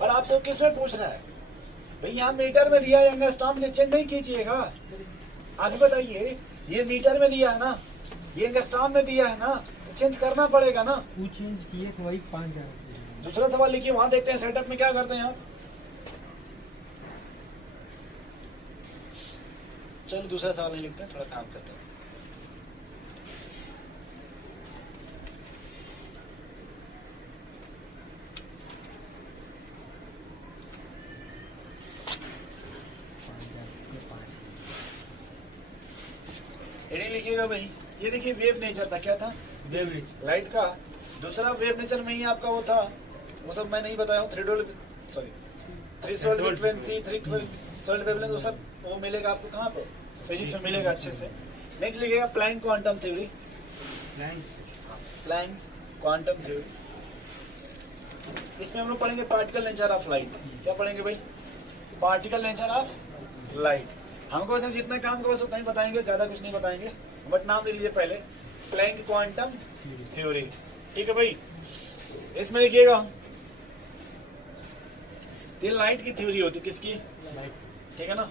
और आपसे किस में पूछ रहा है भाई? यहाँ मीटर में दिया है, एंगस्ट्रॉम में चेंज नहीं कीजिएगा। आगे बताइए, ये मीटर में दिया है ना, ये एंगस्ट्रॉम में दिया है ना, तो चेंज करना पड़ेगा ना। वो चेंज किए तो वही 5 जारी। दूसरा सवाल लिखिए, वहां देखते हैं सेटअप में क्या करते हैं आप। चलो दूसरा सवाल नहीं लिखते हैं, थोड़ा काम करते हैं। ये लिखिएगा भाई, ये देखिए वेव नेचर था, क्या था? लाइट का। दूसरा वेव नेचर में ही आपका वो था, वो सब मैं नहीं बताया हूँ। थ्रेशोल्ड फ्रीक्वेंसी, थ्रेशोल्ड वेवलेंथ, वो सब वो मिलेगा आपको कहाँ पे? फिजिक्स में मिलेगा अच्छे से। नेक्स्ट लिखिएगा Planck quantum theory. Planck's quantum theory, इसमें हम लोग पढ़ेंगे पार्टिकल नेचर ऑफ लाइट। क्या पढ़ेंगे भाई? Particle nature of light. हमको वैसे जितना काम को बस उतना ही बताएंगे, ज्यादा कुछ नहीं बताएंगे। बट नाम ले लीजिए पहले, प्लैंक क्वांटम थ्योरी। ठीक है भाई? इसमें लिखिएगा ये लाइट की थ्योरी होती, किसकी? ठीक है ना?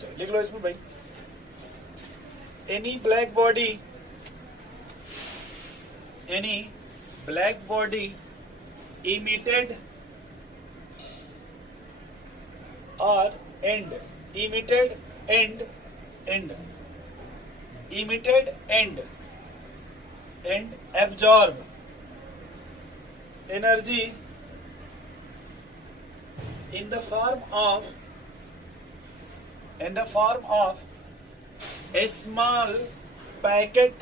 चलो लिख लो इसमें भाई, any black body emitted or emitted and absorb energy in the form of a small packet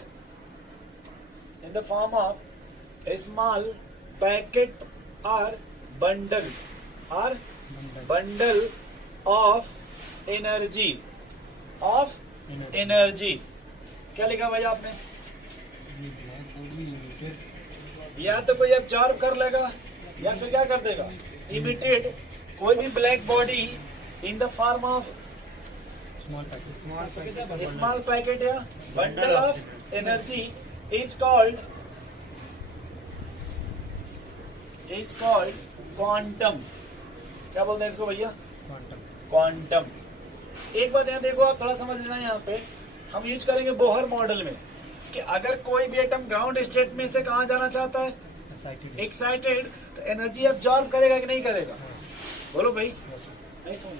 or bundle of energy क्या लिखा भाई आपने? या तो कोई एब्जॉर्ब कर लेगा या फिर क्या कर देगा? इमिटेड कोई भी black body in the form of small packet या bundle of energy is called quantum. क्या बोलते हैं इसको भैया? क्वांटम। एक बात यहाँ देखो, आप थोड़ा समझ लेना। यहाँ पे हम यूज करेंगे बोहर मॉडल में कि अगर कोई भी एटम ग्राउंड स्टेट में से कहाँ जाना चाहता है? एक्साइटेड, तो एनर्जी एब्जॉर्ब करेगा कि नहीं करेगा? बोलो भाई। नहीं समझ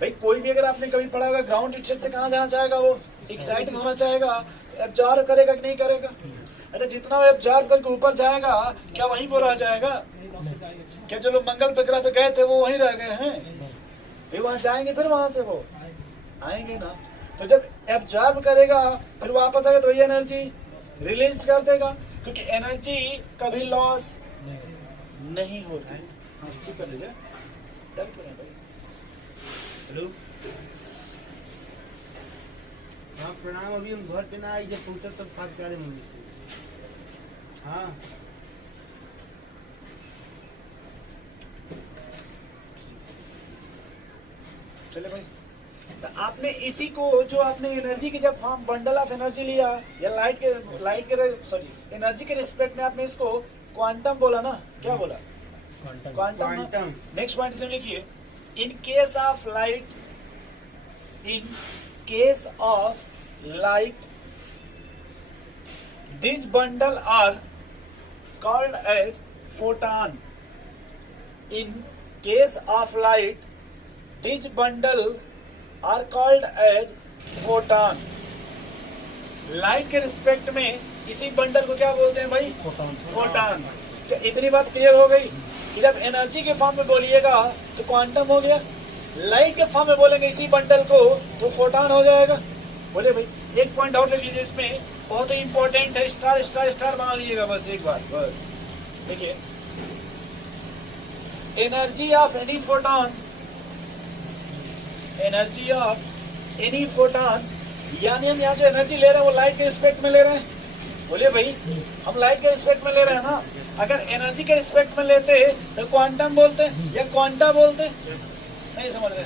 भाई, कोई भी अगर आपने कभी पढ़ा होगा ग्राउंड स्टेट से कहाँ जाना चाहेगा? वो एक्साइट में होना चाहेगा, एब्जॉर्ब करेगा कि नहीं करेगा? अच्छा, जितना वो एब्जॉर्ब करके ऊपर जाएगा, क्या वहीं पर रह जाएगा? क्या जो लोग मंगल पे ग्रह पे गए थे वो वहीं रह गए हैं? फिर वहां जाएंगे, फिर वहां से वो आएंगे ना। तो जब एब्जॉर्ब करेगा फिर वापस आएगा तो ये एनर्जी रिलीज कर देगा, क्योंकि एनर्जी कभी लॉस नहीं होती। कर लीजिए, डर क्यों है भाई? हेलो, हाँ प्रणाम। अभी हम घर पे ना आई, जब पहुंचा तब बात करें मम्मी से। हाँ चले भाई, तो आपने इसी को जो आपने एनर्जी के जब फॉर्म बंडल ऑफ एनर्जी लिया या लाइट के एनर्जी के रिस्पेक्ट में आपने इसको क्वांटम बोला ना? क्या बोला? क्वांटम। नेक्स्ट पॉइंट से लिखिए, in case of light this bundle are called as photon. In case of light this bundle are called as photon. Light के रिस्पेक्ट में इसी बंडल को क्या बोलते हैं भाई? फोटॉन। तो इतनी बात क्लियर हो गई कि जब एनर्जी के फॉर्म में बोलिएगा तो क्वांटम हो गया, लाइट के फॉर्म में बोलेंगे इसी बंडल को तो फोटॉन हो जाएगा। बोले भाई, एक पॉइंट और लिख लीजिए, इसमें बहुत ही इंपॉर्टेंट है, स्टार स्टार स्टार बना लीजिएगा बस एक बार। बस देखिए, एनर्जी ऑफ एनी फोटॉन यानी हम यहाँ जो एनर्जी ले रहे हैं वो लाइट के रिस्पेक्ट में ले रहे हैं। बोलिए भाई, हम लाइट के रिस्पेक्ट में ले रहे हैं ना। अगर एनर्जी के रिस्पेक्ट में लेते तो क्वांटम बोलते या क्वांटा बोलते, नहीं समझ रहे?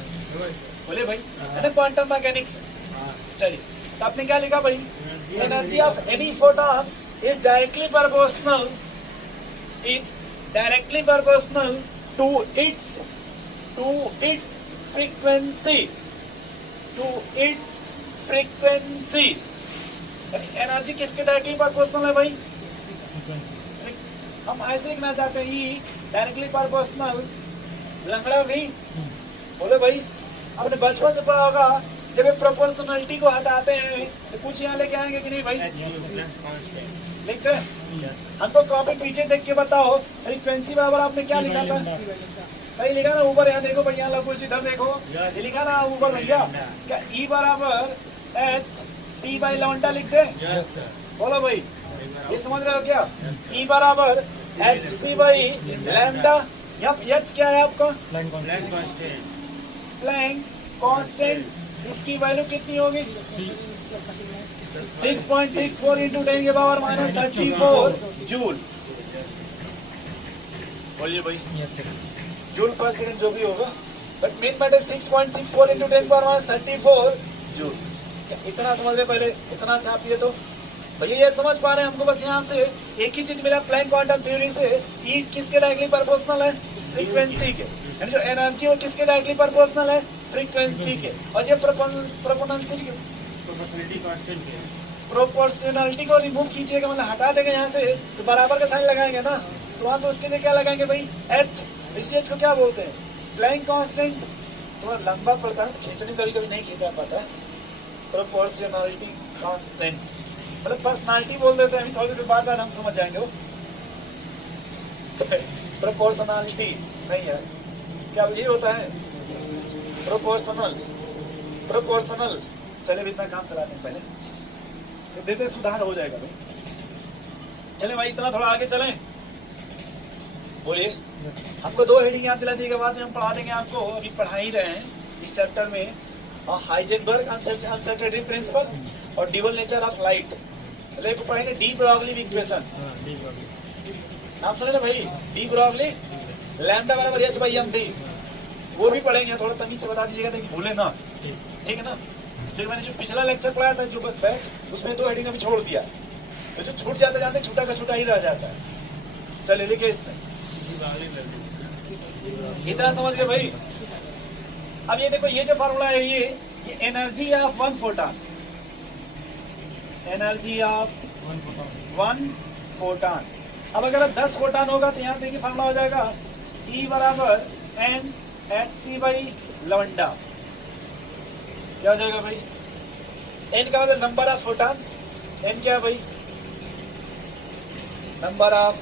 बोलिए भाई, है ना क्वांटम मैकेनिक्स। चलिए, तो आपने क्या लिखा भाई? Energy of any photon is directly proportional to its frequency. Energy किसके डायरेक्टली प्रोपोर्शनल है भाई? हम ऐसे लिखना चाहते हैं, ई डायरेक्टली प्रोपोर्शनल लंगड़ा भी। बोले भाई, आपने बचपन से पढ़ा होगा, जब ये प्रोपोर्शनलिटी को हटाते हैं तो कुछ यहाँ लेके आएंगे कि नहीं भाई? लिखते हैं। हमको कॉपी पीछे देख के बताओ, फ्रीक्वेंसी बराबर आपने क्या लिखा था? सही लिखा ना? ऊपर यहाँ देखो भैया, लगो इधर देखो, ये लिखा ना ऊपर भैया, क्या ई बराबर एच सी बाई लैम्डा लिख दे? बोलो भाई, ये समझ रहे हो क्या? ई बराबर एच सी बाई लैम्डा। यहाँ एच क्या है आपका? Planck constant. इसकी वैल्यू कितनी होगी? 6.64 इंटू 10 के पावर माइनस 34 जूल। बोलिए भाई, जूल पर सेकंड जो भी होगा, but main matter 6.64 into 10 power minus 34 joule. इतना समझ रहे? पहले इतना छापिए तो भैया ये समझ पा रहे हैं। हमको बस यहाँ से एक ही चीज मिला, प्लैंक क्वांटम थ्योरी से, ई किसके डायरेक्टली प्रोपोर्शनल है? फ्रीक्वेंसी के। यानी जो एनर्जी वो किसके डायरेक्टली प्रोपोर्शनल है? फ्रीक्वेंसी के। और ये प्रोपोर्शनलिटी को रिमूव कीजिएगा, मतलब हटा देंगे यहाँ से, तो बराबर का साइन लगाएंगे ना, तो वहाँ पे उसके लिए क्या लगाएंगे भाई? एच। इस एच को क्या बोलते हैं? Planck constant. थोड़ा लंबा पड़ता है तो खींचने कभी कभी नहीं खींचा पाता है। प्रोपोर्शनलिटी कांस्टेंट मतलब पर्सनालिटी बोल देते हैं, अभी थोड़ी देर बाद हम समझ जाएंगे वो। प्रोपोर्शनलिटी नहीं है क्या? ये होता है प्रोपोर्शनल। चले भी इतना काम चलाते हैं पहले, तो देते सुधार हो जाएगा भाई। चले भाई, इतना थोड़ा आगे चलें। बोलिए, हमको 2 हेडिंग याद दिला दिएगा, बाद में हम पढ़ा देंगे आपको। अभी पढ़ा ही रहे हैं इस चैप्टर में, हाइजेनबर्ग अनसर्टेनिटी प्रिंसिपल और ड्यूअल नेचर ऑफ लाइट। को पढ़ेंगे डी ब्रॉगली इक्वेशन। नाम सुने ना भाई? डी ब्रॉगली, लैम्डा बराबर एच बाई एम थी, वो भी पढ़ेंगे। थोड़ा तमीज से बता दीजिएगा ताकि भूले ना, ठीक है ना? फिर मैंने जो पिछला लेक्चर पढ़ाया था जो बैच, उसमें 2 हेडिंग अभी छोड़ दिया, तो जो छूट जाते जाते छूटा का छूटा ही रह जाता है। चलिए देखिए, इसमें इतना समझ गए भाई। अब ये देखो, ये जो फार्मूला है, ये energy of 1 photon, energy of 1 photon. अब अगर 10 फोटॉन होगा तो यहाँ देखिए फार्मूला हो जाएगा E बराबर n h c by lambda. क्या हो जाएगा भाई? एन का मतलब नंबर ऑफ फोटॉन, एन क्या है भाई? नंबर ऑफ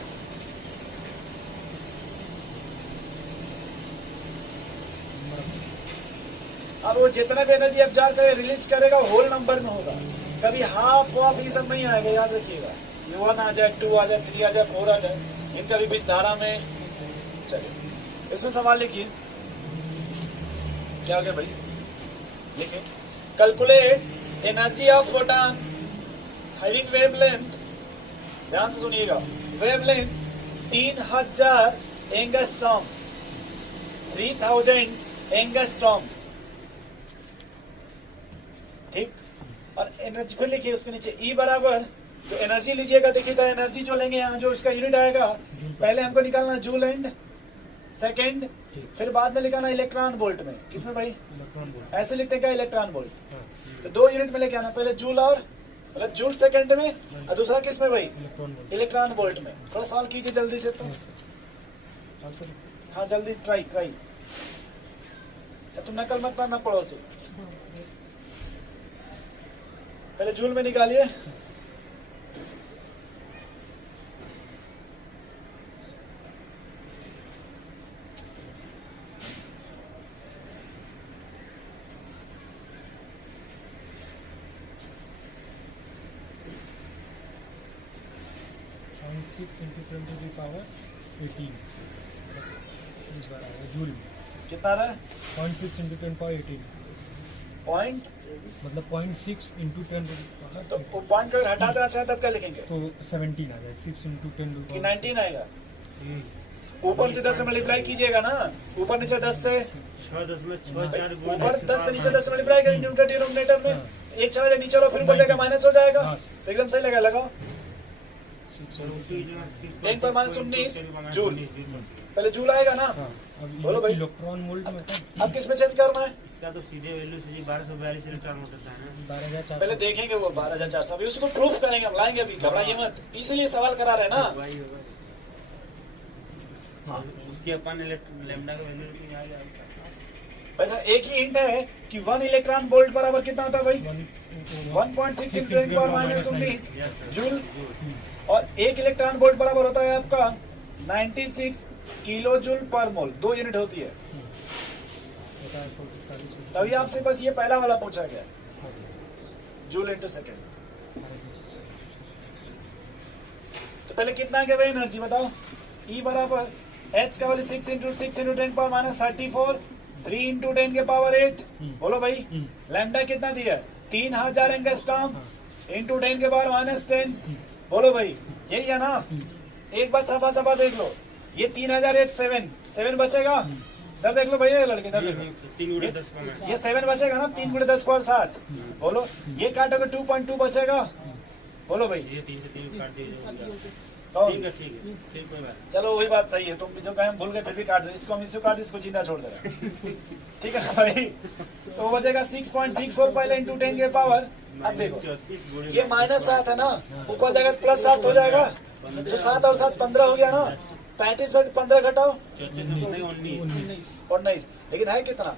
अब वो जितना भी एनर्जी एब्जॉर्ब करे रिलीज करेगा होल नंबर में होगा, कभी हाफ वाफ ये सब नहीं आएगा, याद रखिएगा। ये 1 आ जाए, 2 आ जाए, 3 आ जाए, 4 आ जाए, इनका भी बीच धारा में। चलिए इसमें सवाल लिखिए, क्या हो गया भाई? लिखिए, calculate energy of photon having wavelength, ध्यान से सुनिएगा, वेवलेंथ 3000 एंगस्ट्रॉम, 3000 एंगस्ट्रॉम, ठीक। और एनर्जी फिर लिखिए उसके नीचे E बराबर, तो एनर्जी लीजिएगा, देखिए तो एनर्जी जो लेंगे यहाँ जो उसका यूनिट आएगा, पहले हमको निकालना जूल एंड सेकंड, फिर बाद में लिखाना इलेक्ट्रॉन वोल्ट में। किसमें भाई? ऐसे लिखते क्या? Electron volt. तो 2 यूनिट में लेके आना, पहले जूल और मतलब जूल सेकंड में, और दूसरा किस में भाई? इलेक्ट्रॉन वोल्ट में। थोड़ा सवाल कीजिए जल्दी से तो। हाँ जल्दी ट्राई। तुम नकल मत मारना पड़ोसी, पहले जूल में निकालिए। जूल कितना रहा है? 0.6 into 10 power 18। पॉइंट, मतलब 0.6 इंटू 10 तो वो पॉइंट का अगर हटा देना चाहे तब क्या लिखेंगे तो 17 आ जाए 6 इंटू 10 कि 19 आएगा? ऊपर से 10 से मल्टीप्लाई कीजिएगा ना, ऊपर नीचे 10 से, 6.64 ऊपर 10 से नीचे 10 से मल्टीप्लाई करेंगे उनका डिनोमिनेटर में, एक छह बजे नीचे लो फिर ऊपर जाकर माइनस हो जाएगा, तो एकदम सही लगा लगाओ। 10 पर -19 जूल, पहले जूल आएगा ना, बोलो भाई। इलेक्ट्रॉन वोल्ट में अब किस में चेंज करना है? इसका तो सीधे वैल्यू सीधी 1242 इलेक्ट्रॉन वोल्ट होता है ना। 12,400 पहले देखेंगे वो 12,400, अभी उसको प्रूफ करेंगे, हम लाएंगे, अभी घबराइए मत, इसीलिए सवाल करा रहे हैं ना। वही होगा। उसके अपन लैम्डा का वैल्यू नहीं आ जाएगा। वैसे एक ही हिंट है कि 1 इलेक्ट्रॉन वोल्ट बराबर कितना होता है भाई? 1.6 × 10⁻19 जूल, और 1 इलेक्ट्रॉन वोल्ट बराबर होता है आपका 96 किलो जूल पर मोल, 2 यूनिट होती है। तभी आपसे बस ये पहला वाला पूछा गया, जूल इंटू सेकेंड। तो पहले कितना के भाई एनर्जी बताओ? E बराबर H का वैल्यू 6 × 6 × 10⁻34, 3 × 10 के पावर 8, बोलो भाई। लैम्डा कितना दिया? 3000 एंगस्ट्रॉम इंटू 10 के पावर -10, बोलो भाई, यही है ना? एक बात सफा सफा देख लो, ये 3008 7 बचेगा, इधर देख लो भैया लड़के, इधर देखो, 3 × 10 पर ये 7 बचेगा ना, 3 × 10 पर 7, बोलो। ये काटोगे 2.2 बचेगा, बोलो भाई। ये 3 से 3 काट दीजिए। तो ठीक है, ठीक है, ठीक, कोई बात चलो वही बात सही है, तुम भी जो कहे हम भूल गए फिर भी काट दो, इसको हम इसको काट, इसको जिंदा छोड़ दे रहे हैं। ठीक है ना भाई? तो बचेगा 6.64 पहले इंटू 10 के पावर। अब देखो 34 गुणे ये -7 है ना, ऊपर जाएगा +7 हो जाएगा, जो 7 और 7 15 हो गया ना, 35 में 15 घटाओ 34 19 और 19, लेकिन है कितना?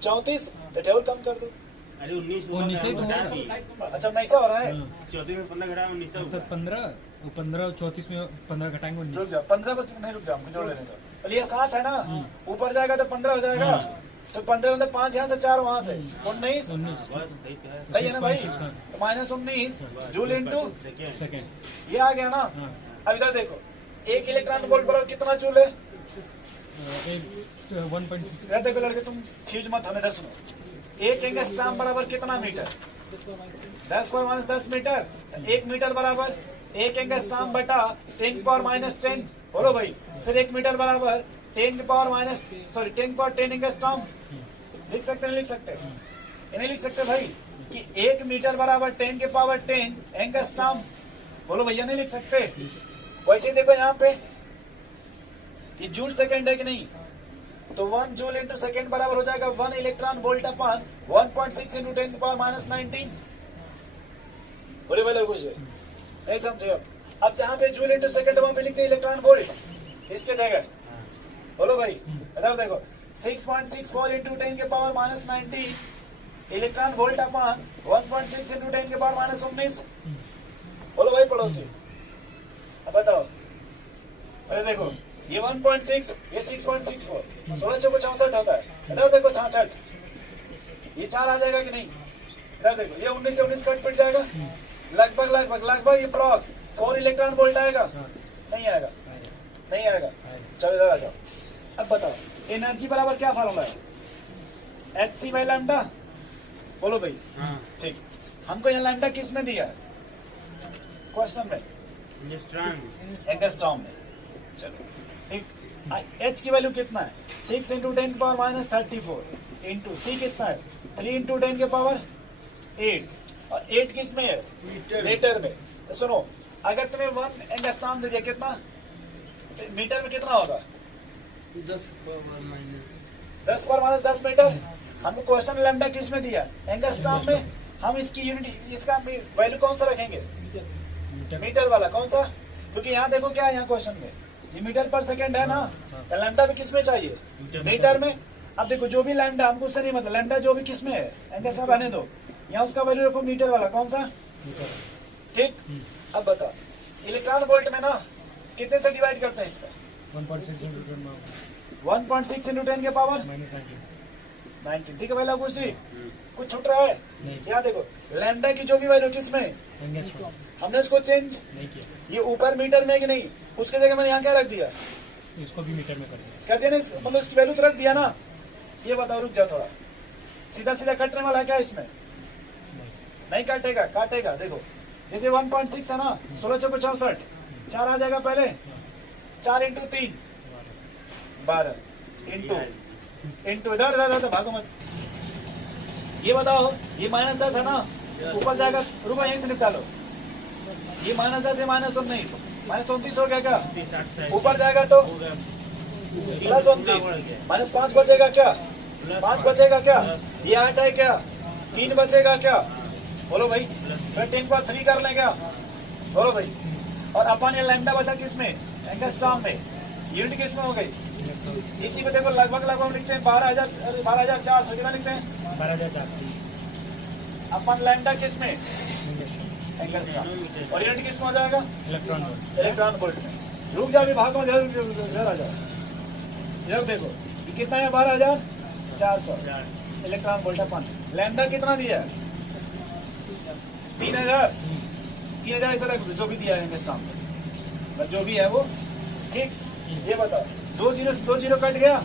34, तो और कम कर दो। अरे 19 19 ही तो घटा होगा। दी। अच्छा 19 हो रहा है, 34 में 15 घटा 19 होगा। 15 और 34 में 15 घटाएंगे रुक 19। जाओ 15 बच नहीं, रुक जाओ मुझे जोड़ लेने दो। पहले ये 7 है ना, ऊपर जाएगा तो 15 हो जाएगा, तो 15 मतलब 5 यहाँ से 4 वहाँ से 19, 19 बस सही है। सही है ना भाई? 6.6 तो -19 जूल इंटू सेकंड सेकेंड। ये आ गया ना। हाँ, अब इधर देखो, 1 इलेक्ट्रॉन वोल्ट बराबर कितना जूल है? 1.6 इधर देखो लड़के, तुम फ्यूज मत होने, इधर सुनो। 1 एंगस्ट्रॉम बराबर कितना मीटर? 10 पर -10 मीटर। 1 मीटर बराबर 1 एंगस्ट्रॉम बटा 10 की पावर -10, बोलो भाई। फिर 1 मीटर बराबर 10 की पावर 10 एंगस्ट्रॉम। लिख सकते नहीं लिख सकते? ये नहीं लिख सकते भाई कि 1 मीटर बराबर 10 के पावर 10 एंगस्ट्रॉम, बोलो भैया, नहीं लिख सकते? वैसे ही देखो यहाँ पे ये जूल सेकंड है कि नहीं, तो 1 जूल इंटू सेकंड बराबर हो जाएगा 1 इलेक्ट्रॉन वोल्ट अपन 1.6 इंटू 10 की पावर -19। बोले भाई कुछ नहीं समझे? अब जहाँ पे जूल इंटू सेकंड वहां पे लिखते इलेक्ट्रॉन वोल्ट इसके जगह, बोलो भाई। इधर देखो 6.64 इंटू 10 के पावर -19 इलेक्ट्रॉन वोल्ट अपन 1.6 इंटू 10 के पावर -19, बोलो भाई पड़ोसी। अब बताओ, अरे देखो ये 1.6, ये 6.64, 16 चौको 64 होता है। इधर देखो 66, ये 4 आ जाएगा कि नहीं? इधर देखो ये 19 से 19 कट जाएगा, लगभग ये प्रॉक्स 4 इलेक्ट्रॉन वोल्ट आएगा, नहीं आएगा, नहीं आएगा। चलो इधर आ जाओ। अब बताओ एनर्जी बराबर क्या फॉर्मूला है? Hc बाई लैम्डा, बोलो भाई। हाँ, ठीक, हमको यहाँ लैम्डा किस में दिया है क्वेश्चन में? एंगस्ट्रॉम में। चलो ठीक, H की वैल्यू कितना है? 6 इंटू 10 की पावर -34 इंटू C कितना है? 3 इंटू 10 के पावर 8, और 8 किस में है? मीटर में। तो सुनो, अगर तुम्हें 1 एंगस्ट्रॉम दे दिया, कितना मीटर में कितना होगा? 10 10 पर -10 मीटर। हमको क्वेश्चन लैम्डा किस में दिया? एंगस्ट्रॉम में। हम इसकी यूनिट, इसका वैल्यू कौन सा रखेंगे? मीटर वाला। कौन सा? क्योंकि यहाँ देखो क्या है, यहाँ क्वेश्चन में ये मीटर पर सेकंड है ना, तो लैम्डा भी किस में चाहिए? मीटर में। अब देखो जो भी लैम्डा, हमको उससे नहीं मतलब, लैम्डा जो भी किस में है एंगस्ट्रॉम रहने दो, यहाँ उसका वैल्यू रखो मीटर वाला। कौन सा? ठीक। अब बताओ इलेक्ट्रॉन वोल्ट में ना कितने से डिवाइड करते हैं इसमें? 1.6 इंटू 10 1.6 इंटू 10 के पावर -19। ठीक है भाई कुछ जी, कुछ छूट रहा है? यहाँ देखो लैम्डा की जो भी वैल्यू किस में, हमने उसको चेंज नहीं किया, ये ऊपर मीटर में कि नहीं, उसके जगह मैंने यहाँ क्या रख दिया? इसको भी मीटर में कर दिया। कर दिया ना, मतलब इसकी वैल्यू तो रख दिया ना। ये बताओ, रुक जाओ थोड़ा, सीधा सीधा कटने वाला है क्या इसमें? नहीं काटेगा, काटेगा। देखो जैसे 1.6 है ना, 16 चौको 64, 4 आ जाएगा पहले, 4 इंटू 3 12 इंटू इधर इधर भागो मत। ये बताओ, ये -10 है ना, ऊपर जाएगा, रुको यहीं से निपटा लो। ये -10 है -19, -29 हो गया क्या? ऊपर जाएगा तो +29, -5 बचेगा क्या? 5 बचेगा क्या? ये 8 है क्या? 3 बचेगा क्या? बोलो भाई। फिर 10 पर 3 कर लें क्या? बोलो भाई। और अपन ये लैम्डा बचा किसमें? एंगस्ट्रॉम में। यूनिट किसमें हो गई? इसी में देखो लगभग लगभग लिखते हैं 12,400 कितना लिखते हैं? 12,400। अपन लैम्डा किसमें? एंगस्ट्रॉम। और यूनिट किसमें हो जाएगा? Electron volt. इलेक्ट्रॉन वोल्ट में। रुक जाओ, भाग में इधर आ जाओ। जब देखो ये कितना है? 12,400 इलेक्ट्रॉन वोल्ट अपन। लैम्डा कितना दिया है? 3,000। 3,000 ऐसा रख, जो भी दिया है एंगस्ट्रॉम में, जो भी है वो ठीक। ये बताओ 2 जीरो कट गया,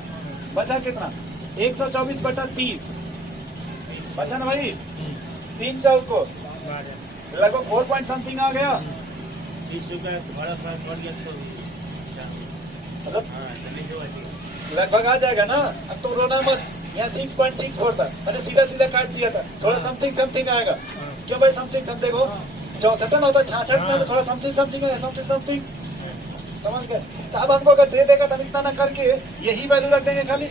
बचा कितना? 124/30 बचा ना भाई। 3 चौक को लगभग 4 पॉइंट समथिंग आ गया। 20 रुपया मतलब लगभग आ जाएगा ना। अब तो रोना मत, यहाँ 6.64 था, मैंने सीधा सीधा काट दिया था, थोड़ा समथिंग आएगा। क्यों भाई समथिंग देखो 64 होता, 66 में तो थोड़ा समथिंग है, समथिंग समझ गए। तो अब हमको अगर दे देगा तो इतना ना करके यही वैल्यू रख देंगे खाली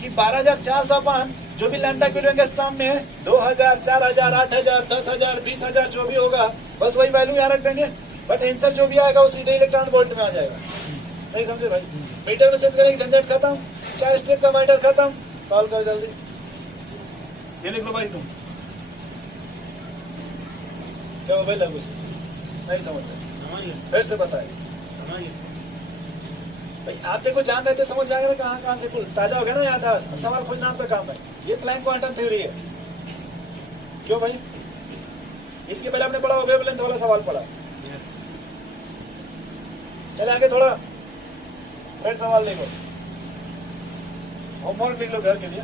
कि 12,400 अपन जो भी लैम्डा के एंगस्ट्रॉम में है, 2,000, 4,000, 8,000, 10,000, 20,000 जो भी होगा, बस वही वैल्यू यहाँ रख देंगे। बट आंसर जो भी आएगा वो सीधे इलेक्ट्रॉन वोल्ट में आ जाएगा। नहीं समझे भाई? मीटर में चेंज करेंगे, झंझट खत्म, 4 स्टेप का मैटर खत्म। सॉल्व करो जल्दी। ये लिख लो भाई तुम। क्या हो भाई लगू से? नहीं समझ रहे? फिर से बताए भाई। आप देखो जान रहे थे, समझ में आ गया ना कहाँ से कुल ताजा हो गया ना याद। अब सवाल खोजना आप पे काम है। ये प्लैंक क्वांटम थ्योरी है। क्यों भाई? इसके पहले आपने पढ़ा वेवलेंथ वाला सवाल पढ़ा। चले आगे थोड़ा, फिर सवाल लिखो, होमवर्क लिख लो घर के लिए।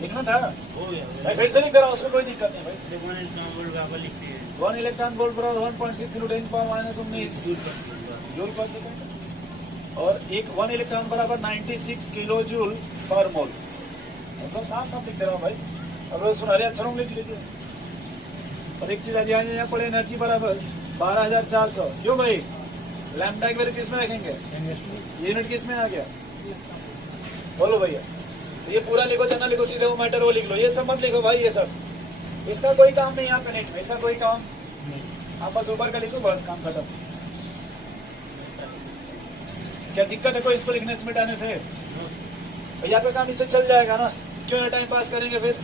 लिखना था भाई, फिर से लिख रहा हूँ, उसमें कोई दिक्कत नहीं भाई। 1 इलेक्ट्रॉन वोल्ट बराबर 1.6 × 10⁻⁻19 जूल पर सेकंड। और 1 इलेक्ट्रॉन बराबर 96 किलो जूल पर मोल। मतलब साफ लिख दे रहा हूँ भाई। अब सुन, अरे अक्षरों में लिख लीजिए। और एक चीज यहाँ पड़े, एनर्जी बराबर 12,400। क्यों भाई? लैम्डा की वैल्यू किस में रखेंगे? यूनिट किस में आ गया? बोलो भैया। तो ये पूरा लिखो, चना लिखो, सीधे वो मैटर वो लिख लो। ये सब मत लिखो भाई, ये सब इसका कोई काम नहीं यहाँ पे नेट में, इसका कोई काम नहीं। आप बस ऊपर का लिखो, बस काम खत्म। क्या दिक्कत है कोई इसको लिखने से, मिटाने से? भैया पे काम इससे चल जाएगा ना, क्यों ना टाइम पास करेंगे फिर?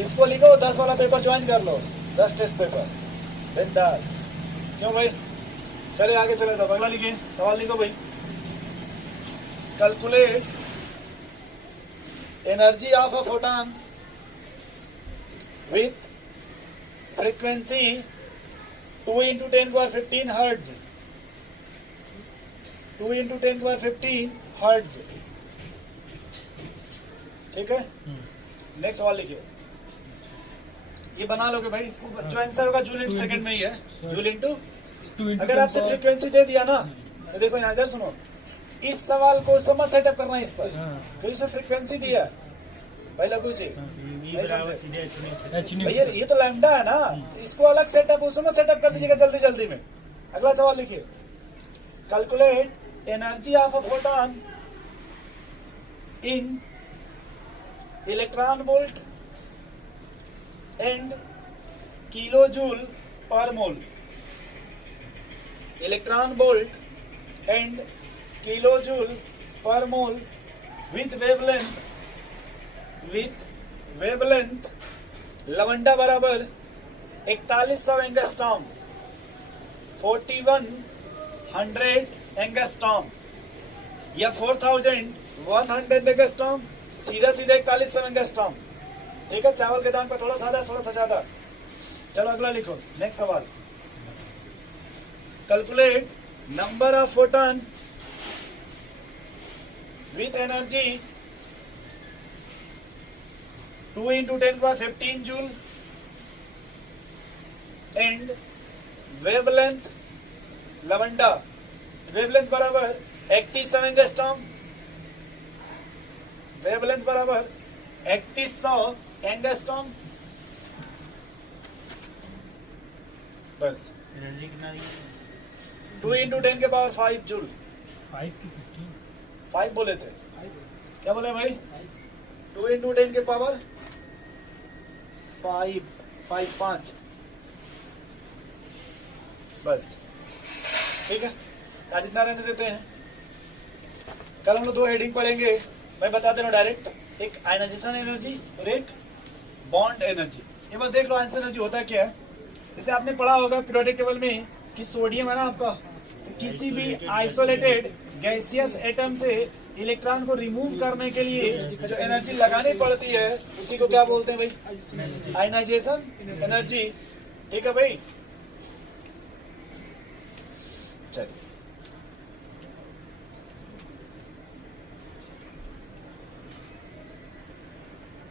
इसको लिखो, 10 वाला पेपर ज्वाइन कर लो, 10 टेस्ट पेपर बिंदास। क्यों भाई? चले आगे चले, तो अगला लिखिए, सवाल लिखो भाई। Calculate energy of a photon with frequency 2 × 10⁻15 hertz. 2 × 10⁻15 hertz. ठीक है। नेक्स्ट सवाल लिखिए। ये बना लोगे भाई इसको, जो आंसर होगा जूल इंटू सेकंड में ही है। जूल इंटू, अगर आपसे फ्रीक्वेंसी दे दिया ना, तो देखो यहाँ इधर सुनो, इस सवाल को उस पर मत सेटअप करना, इस पर तो इसमें फ्रीक्वेंसी दिया भाई लघु जी। भैया ये तो लैम्डा है ना, इसको अलग सेटअप, उसमें सेटअप कर दीजिएगा जल्दी जल्दी में। अगला सवाल लिखिए। Calculate energy of a photon in electron volt and kilo joule पर मोल। Electron volt and kilo joule पर मोल विथ वेवलेंथ लवंडा बराबर 4100 एंगस्ट्रॉम, 4100 एंगस्ट्रॉम या 4100 एंगस्ट्रॉम, सीधा 4100 एंगस्ट्रॉम। ठीक है, चावल के दाम पर थोड़ा सादा थोड़ा सा ज्यादा। चलो अगला लिखो, नेक्स्ट सवाल। Calculate number of photon with energy 2 into 10 power 15 joule and wavelength lambda, wavelength बराबर 3100 एंगस्ट्रॉम, वेवलेंथ बराबर 3100 एंगस्ट्रॉम। बस एनर्जी कितना दी? 2 into 10 के पावर 5 जूल। 5 की 15 5 बोले थे, क्या बोले भाई? 2 into 10 के पावर 5 बस, ठीक है। आज इतना रहने देते हैं। कल हम लोग 2 हेडिंग पढ़ेंगे, मैं बता दे रहा हूँ डायरेक्ट, एक आयनाइजेशन एनर्जी और एक बॉन्ड एनर्जी। ये बात देख लो, आयनाइजेशन एनर्जी होता क्या है। जैसे आपने पढ़ा होगा पीरियोडिक टेबल में कि सोडियम है ना आपका, तो किसी भी आइसोलेटेड गैसियस एटम से इलेक्ट्रॉन को रिमूव करने के लिए जो एनर्जी लगानी पड़ती है उसी को क्या बोलते हैं भाई? Ionisation energy. ठीक है भाई, चलिए।